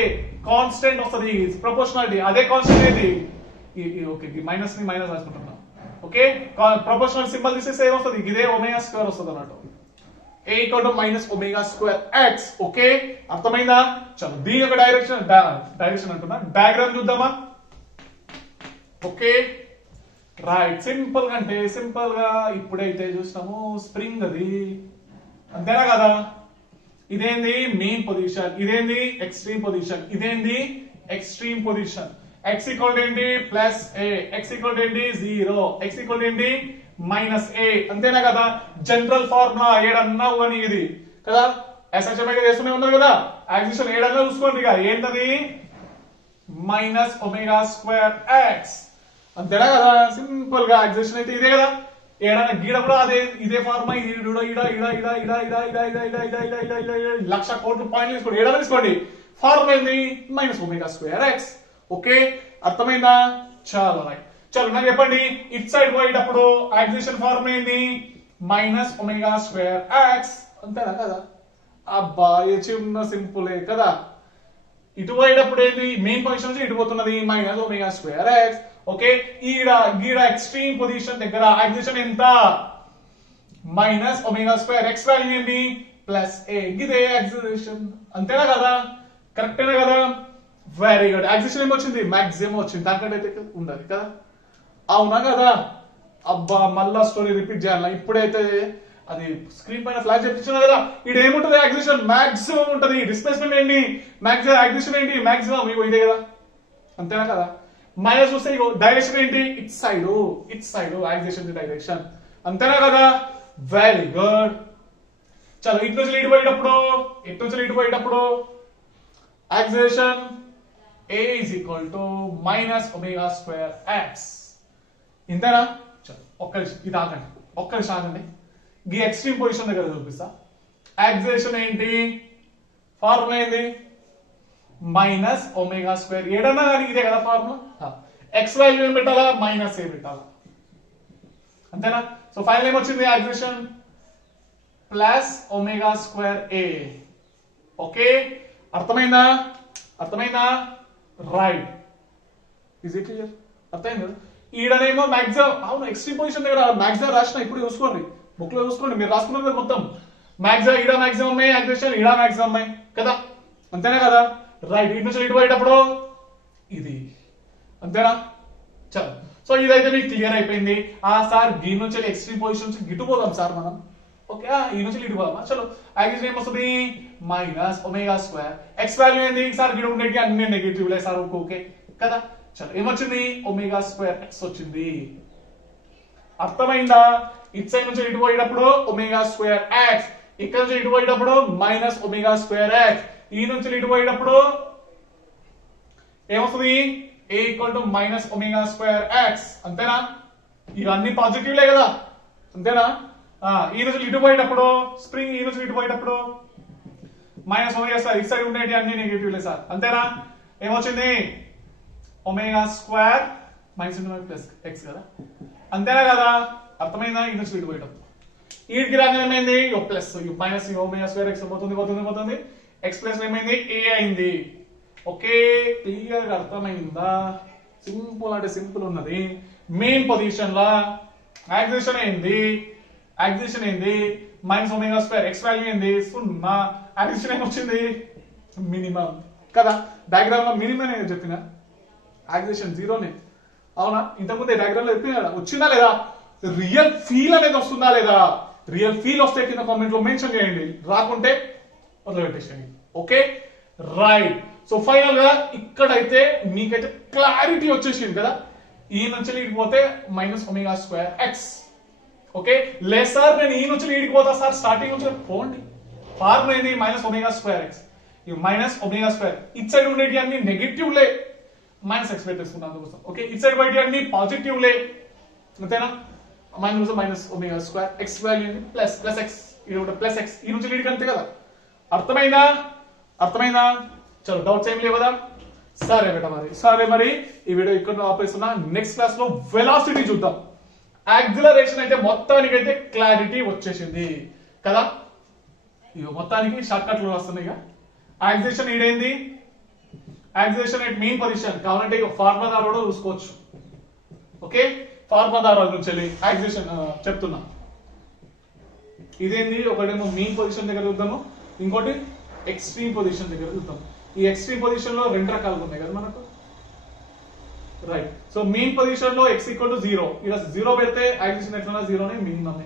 కాన్స్టెంట్ వస్తుంది, ప్రపోర్షనాలిటీ. అదే కాన్స్టెంట్ ఏది? ఓకే, మైనస్ ని మైనస్ రాసుకుంటున్నా. ఓకే, ప్రపోర్షనల్ సింబల్ తీసేస్తే ఏమొస్తుంది? ఇదే ఒమేగా స్క్వేర్ వస్తుంది అన్నట్టు. A equal to minus omega square X. Okay అర్థమైందా? చలో దీని యొక్క డైరెక్షన్ అంటున్నా, డయాగ్రామ్ చూద్దామా? ఓకే రైట్, సింపుల్ గా అంటే సింపుల్ గా ఇప్పుడైతే చూసినాము స్ప్రింగ్, అది అంతేనా కదా? ఇదేంది? Mean position. ఇదేంది? Extreme position. ఇదేంది? Extreme position. x equal to ఏంటి? Plus a. x equal to ఏంటి? 0. x ఈక్వల్ టు ఏంటి? Minus a. అంతేనా కదా? జనరల్ ఫార్ములా ఏడన్నా అని ఇది కదా, SHM చేస్తూనే ఉన్నారు కదా. యాక్సిలరేషన్ ఏడన్నా చూసుకోండి. ఇక ఏంటది? మైనస్ ఒమేగా స్క్వేర్ ఎక్స్, అంతేనా కదా? సింపుల్ గా యాక్సిలరేషన్ అయితే ఇదే కదా. ఏడన్నా గీడ కూడా అదే, ఇదే ఫార్ములా. లక్ష కోట్లు పాయింట్లు తీసుకోండి, ఏడన్నా తీసుకోండి, ఫార్ములా ఏంది? Minus omega square X. Okay అర్థమైందా? చాలా రైట్. చలో నాకు చెప్పండి, ఇట్ సైడ్ పోయేటప్పుడు యాక్సిలరేషన్ ఫార్ములా ఏంది? మైనస్ ఒమేగా స్క్వేర్ ఎక్స్, అంతేనా కదా? అబ్బా ఏ చిన్న సింపులే కదా. ఇటు పోయేటప్పుడు ఏంది? మెయిన్ పొజిషన్ నుంచి ఇటు పోతున్నది, minus omega square X. Okay గీడ ఎక్స్ట్రీమ్ పొజిషన్ దగ్గర యాక్సిలరేషన్ ఎంత? Minus omega square. X value ఏంటి? Plus A. ఇదే యాక్సిలరేషన్, అంతేనా కదా? కరెక్టేనా కదా? Very good. యాక్సిలరేషన్ ఏమొచ్చింది? మాక్సిమం వచ్చింది, దానికంటే అయితే ఉండాలి కదా, అవునా కదా? అబ్బా మళ్ళా స్టోరీ రిపీట్ చేయాలి. ఇప్పుడైతే అది స్క్రీన్ పైన ఫ్లాష్ చేపించినా కదా. ఇది ఏముంటది? యాక్సిలరేషన్ మాక్సిమం ఉంటది. డిస్ప్లేస్మెంట్ ఏంటి? మాక్సిమం. యాక్సిలరేషన్ ఏంటి? మాక్సిమం. ఇగో ఇదే కదా, అంతేనా కదా? మైనస్ చూస్తే ఇగో డైరెక్షన్ ఏంటి? ఇట్ సైడ్ యాక్సిలరేషన్ డైరెక్షన్, అంతేనా కదా? Very good. చలో ఇటు నుంచి ఇటు పోయేటప్పుడు acceleration A is equal to minus omega square x. ఇంతేనా? చలో ఒక్క నిమిషం ఆగండి. ఈ ఎక్స్ట్రీమ్ పొజిషన్ దగ్గర చూపిస్తా. యాక్సిలరేషన్ ఏంటి? ఫార్ములా ఏంది? Minus omega square. ఏడన్నా కానీ ఇదే కదా ఫార్ములా. ఎక్స్ వాల్యూ ఏం పెట్టాలా? మైనస్ ఏ పెట్టాలా, అంతేనా? సో ఫైనల్ ఏమొచ్చింది? యాక్సిలరేషన్ ప్లస్ ఒమేగా స్క్వేర్ ఏ. ఓకే అర్థమైందా? Right, is it clear? అర్థమైంది కదా? ఈడనేమో మాక్సిమం. అవును, ఎక్స్ట్రీమ్ పొజిషన్ దగ్గర మాక్సిమం రాసిన, ఇప్పుడు చూసుకోండి, బుక్ లో చూసుకోండి, మీరు రాసుకున్నారు కదా మొత్తం. మాక్సిమం ఈడ మాక్సిమం యాక్సిలరేషన్ ఈడ మాక్సిమం కదా, అంతేనా కదా? రైట్, ఇటు నుంచి ఇటు పోయేటప్పుడు ఇది, అంతేనా? చలో సో ఇదైతే మీకు క్లియర్ అయిపోయింది. సార్ దీని నుంచి ఎక్స్ట్రీమ్ పొజిషన్ నుంచి గిట్టు పోదాం సార్ మనం. ఓకే ఈ నుంచి ఇటు పోదామా? చలో యాక్సిలరేషన్ ఏమొస్తుంది? Minus omega square. X value ఏంది? సార్ గిడు ఉండేది అన్ని నెగటివ్ లే సార్. ఓకే కదా? చలో ఏమొచ్చింది? ఒమేగా స్క్వేర్ ఎక్స్ వచ్చింది. అర్థమైందా? ఇట్ సైడ్ నుంచి ఇటు పోయేటప్పుడు ఒమేగా స్క్వేర్ ఎక్స్, ఇక్కడ నుంచి ఇటు పోయేటప్పుడు మైనస్ ఒమేగా స్క్వేర్ ఎక్స్, ఈ నుంచి ఇటు పోయేటప్పుడు ఏమొస్తుంది? A equal to minus omega square X. అంతేనా? ఇవన్నీ పాజిటివ్లే కదా, అంతేనా? ఈ నుంచి ఇటు పోయేటప్పుడు స్ప్రింగ్ ఈ నుంచి ఇటు పోయేటప్పుడు మైనస్ ఒమేగా స్క్వేర్, ఇటు సైడ్ ఉండేటి అన్ని నెగిటివ్లే సార్, అంతేనా? ఏమొచ్చింది? Omega square minus plus X కదా, అంతేనా కదా? అర్థమైందా? ఈ నుంచి ఇటు పోయేటప్పుడు ఈడికి రాగానే ఏమైంది? Plus minus omega square X పోతుంది పోతుంది పోతుంది, ఎక్స్ ప్లస్ ఏమైంది? ఏ అయింది. ఓకే, క్లియర్ గా అర్థమైందా? సింపుల్ అంటే సింపుల్ ఉన్నది. మెయిన్ పొజిషన్ లా యాక్సిలేషన్ ఏంది minus omega square, X value ఏంది 0, యాక్సిలేషన్ ఏమొచ్చింది? మినిమం కదా. డయాగ్రామ్ లో మినిమం నేను చెప్పిన యాక్సిలేషన్ 0నే, అవునా? ఇంతకుముందే డయాగ్రామ్ లో చెప్పిన వచ్చిందా లేదా? రియల్ ఫీల్ అనేది వస్తుందా లేదా? రియల్ ఫీల్ వస్తే కింద కామెంట్ లో మెన్షన్ చేయండి, రాకుంటే వదిలిపెట్టేసేయండి. Okay right. సో ఫైనల్ గా ఇక్కడైతే మీకైతే క్లారిటీ వచ్చేసింది కదా. ఈ నుంచి లీడ్కి పోతే minus omega square X. Okay, లేదు సార్ నేను ఈ నుంచి లీడ్కి పోతా సార్, స్టార్టింగ్ నుంచి పోండి. ఫార్ములా ఏంది? Minus omega square X. Minus omega square it side ఉండేటి అన్ని నెగటివ్లే, మైనస్ ఎక్స్ పెట్టేసుకున్నాం అందుకోసం. ఓకే, ఇట్ సైడ్ బయట అన్ని పాజిటివ్లే, అంతేనా? Minus omega square X value plus plus X, ఇది కూడా ప్లస్ ఎక్స్, ఈ నుంచి లీడ్కి అంతే కదా. అర్థమైందా? చలో డౌట్స్ ఏం లేవు కదా. సరే బేట, మరి ఈ వీడియో ఇక్కడ ఆపేస్తున్నా. నెక్స్ట్ క్లాస్ లో వెలాసిటీ చూద్దాం. యాక్సిలరేషన్ అయితే మొత్తానికైతే క్లారిటీ వచ్చేసింది కదా. ఇవి మొత్తానికి షార్ట్ కట్లు వస్తున్నాయి. యాక్సిలేషన్ ఈడైంది, యాక్సిలేషన్ ఎట్ మెయిన్ పొజిషన్ కావాలంటే ఇక ఫార్ములా ద్వారా కూడా చూసుకోవచ్చు. ఓకే, ఫార్ములా ద్వారా నుంచి వెళ్ళి యాక్సిలేషన్ చెప్తున్నా. ఇదేంది? ఒకటేమో మెయిన్ పొజిషన్ దగ్గర చూద్దాము, ఇంకోటి ఎక్స్ట్రీమ్ పొజిషన్ దగ్గర చూద్దాం. ఈ ఎక్స్ట్రీమ్ పొజిషన్ లో రెండు రకాలుగా ఉన్నాయి కదా మనకు, రైట్? సో మెయిన్ పొజిషన్ లో x ఈక్వల్ టు 0, ఇలా 0 పెడితే యాక్సిలేషన్ ఎట్లా 0నే minimum.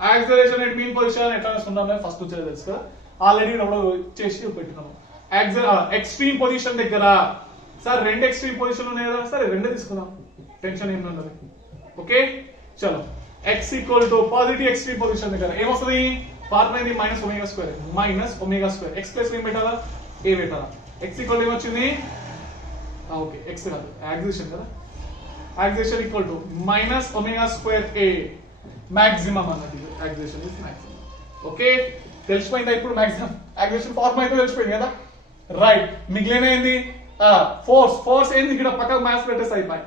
Acceleration at mean position ఎట్లా 0 ఫస్ట్ వచ్చేది తెలుసు కదా, ఆల్రెడీ చేసి పెట్టినాము. ఎక్స్ట్రీమ్ పొజిషన్ దగ్గర సార్ రెండు ఎక్స్ట్రీమ్ పొజిషన్ ఉన్నాయి కదా, సరే రెండే తీసుకుందాం, టెన్షన్ ఏమి ఉండదు. ఓకే చలో, x equal to positive extreme position దగ్గర ఏమొస్తుంది? ఫార్ములా ఇది minus omega square X plus ఏం పెట్టాలా? ఏ పెట్టాలా? x ఈక్వల్ టు ఏమొచ్చింది? ఓకే, ఎక్స్ కాదు యాక్సిలేషన్ కదా, acceleration equal to minus omega square A, maximum అన్నది యాక్సిలేషన్ ఇస్ మాక్సిమం. ఓకే, తెలిసిపోయిందా ఇప్పుడు? మాక్సిమం యాక్సిలేషన్ ఫార్ములా అయితే తెలిసిపోయింది కదా, రైట్? మిగిలిన ఏంది? ఫోర్స్ ఏంది? ఇక్కడ పక్కకు మ్యాథ్స్ పెట్టేసి అయిపోయి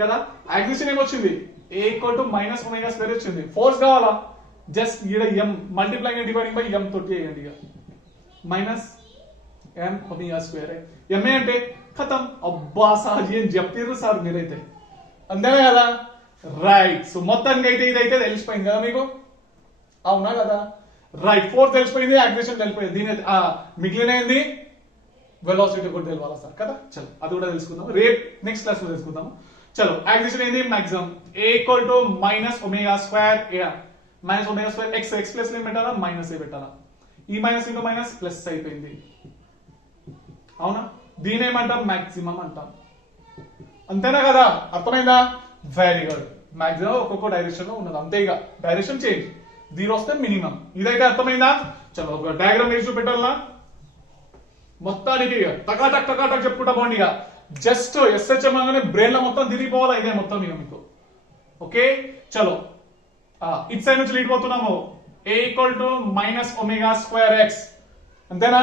కదా. యాక్సిలేషన్ ఏమొచ్చింది? A equal to minus omega square వచ్చింది. ఫోర్స్ కావాలా? జస్ట్ ఇక్కడ m multiplying and dividing by m తోటి చేయండి. ఇక minus m omega square m అంటే ఖతం. అబ్బా సార్ ఏం చెప్పారు సార్ మీరైతే, అంతేనా కదా, రైట్? సో మొత్తానికి అయితే ఇదైతే తెలిసిపోయింది కదా మీకు, అవునా కదా, రైట్? ఫోర్స్ తెలిసిపోయింది, యాక్సిలేషన్ తెలిసిపోయింది. దీని మిగిలినది వెలాసిటీ కూడా తెలియాలా సార్ కదా. చలో అది కూడా తెలుసుకుందాం రేపు నెక్స్ట్ క్లాస్ లో తెలుసుకుందాము. చలో, యాక్సిలేషన్ ఏంది? Maximum A equal to minus omega square A, minus omega square X, X plus ఏం పెట్టాలా? మైనస్ ఏ పెట్టాలా? ఈ మైనస్ ఇంటూ మైనస్ ప్లస్ అయిపోయింది, అవునా? దీని ఏమంటాం? మాక్సిమం అంటాం, అంతేనా కదా. అర్థమైందా? Very good. మాక్సిమం ఒక్కొక్క డైరెక్షన్ లో ఉన్నది, అంతే. ఇక డైరెక్షన్ చేంజ్, 0 వస్తే మినిమం. ఇదైతే అర్థమైందా? చలో ఒక డయాగ్రామ్ వేసి చూపెట్టాలా మొత్తానికి. టకాటక్ టకాటక్ చెప్పుకుంటా పోండి. ఇక జస్ట్ ఎస్హెచ్ఎం అనగానే బ్రెయిన్ లో మొత్తం తిరిగిపోవాలా, ఇదే మొత్తం ఇక మీకు. ఓకే చలో, ఇట్ సైడ్ నుంచి లీడ్ పోతున్నాము. A equal to minus omega square X, అంతేనా?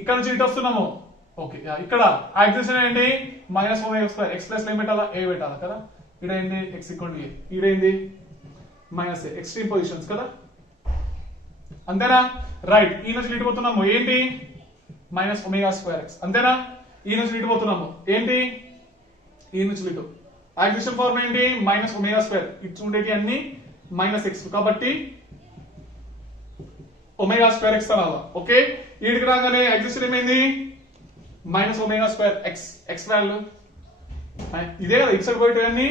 ఇక్కడ నుంచి ఇటు వస్తున్నాము. ఓకే, ఇక్కడ యాక్సిలేషన్ ఏంటి? Minus omega square X plus ఏం పెట్టాలా? ఏ పెట్టాలా కదా. ఇడైంది ఎక్స్ ఈక్వల్ టు ఏ, ఇడైంది మైనస్ ఏ, ఎక్స్ట్రీమ్ పొజిషన్స్ కదా, అంతేనా? రైట్, ఈ నుంచి లీడ్ పోతున్నాము. ఏంటి? మైనస్ ఒమేగా స్క్వేర్ ఎక్స్, అంతేనా? ఈ నుంచి లీడ్ పోతున్నాము. ఏంటి? ఈ నుంచి లీడ్. యాక్సిలేషన్ ఫార్మ్ ఏంటి? మైనస్ ఒమేగా స్క్వేర్, ఇటు ఉండేటి అన్ని మైనస్ ఎక్స్ కాబట్టి ఒమేగా స్క్వేర్ ఎక్స్ అనాలా. ఓకే, ఈడికి రాగానే యాక్సిలేషన్ ఏమైంది? Minus omega square X, X value ఇదే కదా, ఇటు సైడ్ పోయేటి అన్ని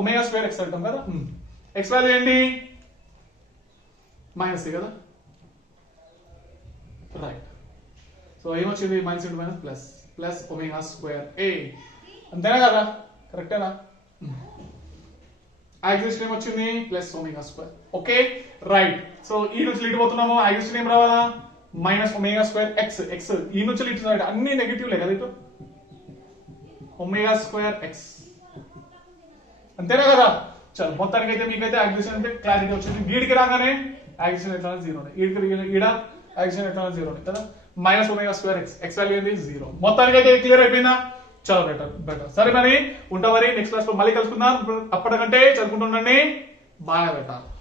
ఒమేగా స్క్వేర్ ఎక్స్ అంటాం కదా. ఎక్స్ వాల్యూ ఏంటి? మైనస్ కదా, రైట్? సో ఏమొచ్చింది? Minus into minus plus, plus omega square A, అంతేనా కదా, కరెక్టేనా? యాక్సిలేషన్ ఏమొచ్చింది? Plus omega square. Okay right. So ఈ నుంచి లీడ్ పోతున్నాము. యాక్సిలేషన్ ఏం రావాలా? Minus omega square X, X ఈ నుంచి లీడ్ అన్ని నెగిటివ్ లే కదా ఇటు, ఒమేగా స్క్వేర్ ఎక్స్. అంతేనా కదా? చలో మొత్తానికి అయితే మీకైతే యాక్సిలేషన్ అంటే క్లారిటీ వచ్చింది. గీడికి రాగానే యాక్సిలేషన్ ఎట్లా జీరో, ఈడ యాక్సిలేషన్ ఎట్లా జీరో కదా, minus omega square X, X value ఏంది జీరో. మొత్తానికి అయితే క్లియర్ అయిపోయిందా? చాలా బెటర్. సరే మరి ఉంటా, మరి నెక్స్ట్ క్లాస్ లో మళ్ళీ కలుసుకుందాం. అప్పటికంటే చదువుకుంటుండండి, బాగా పెట్టాలి.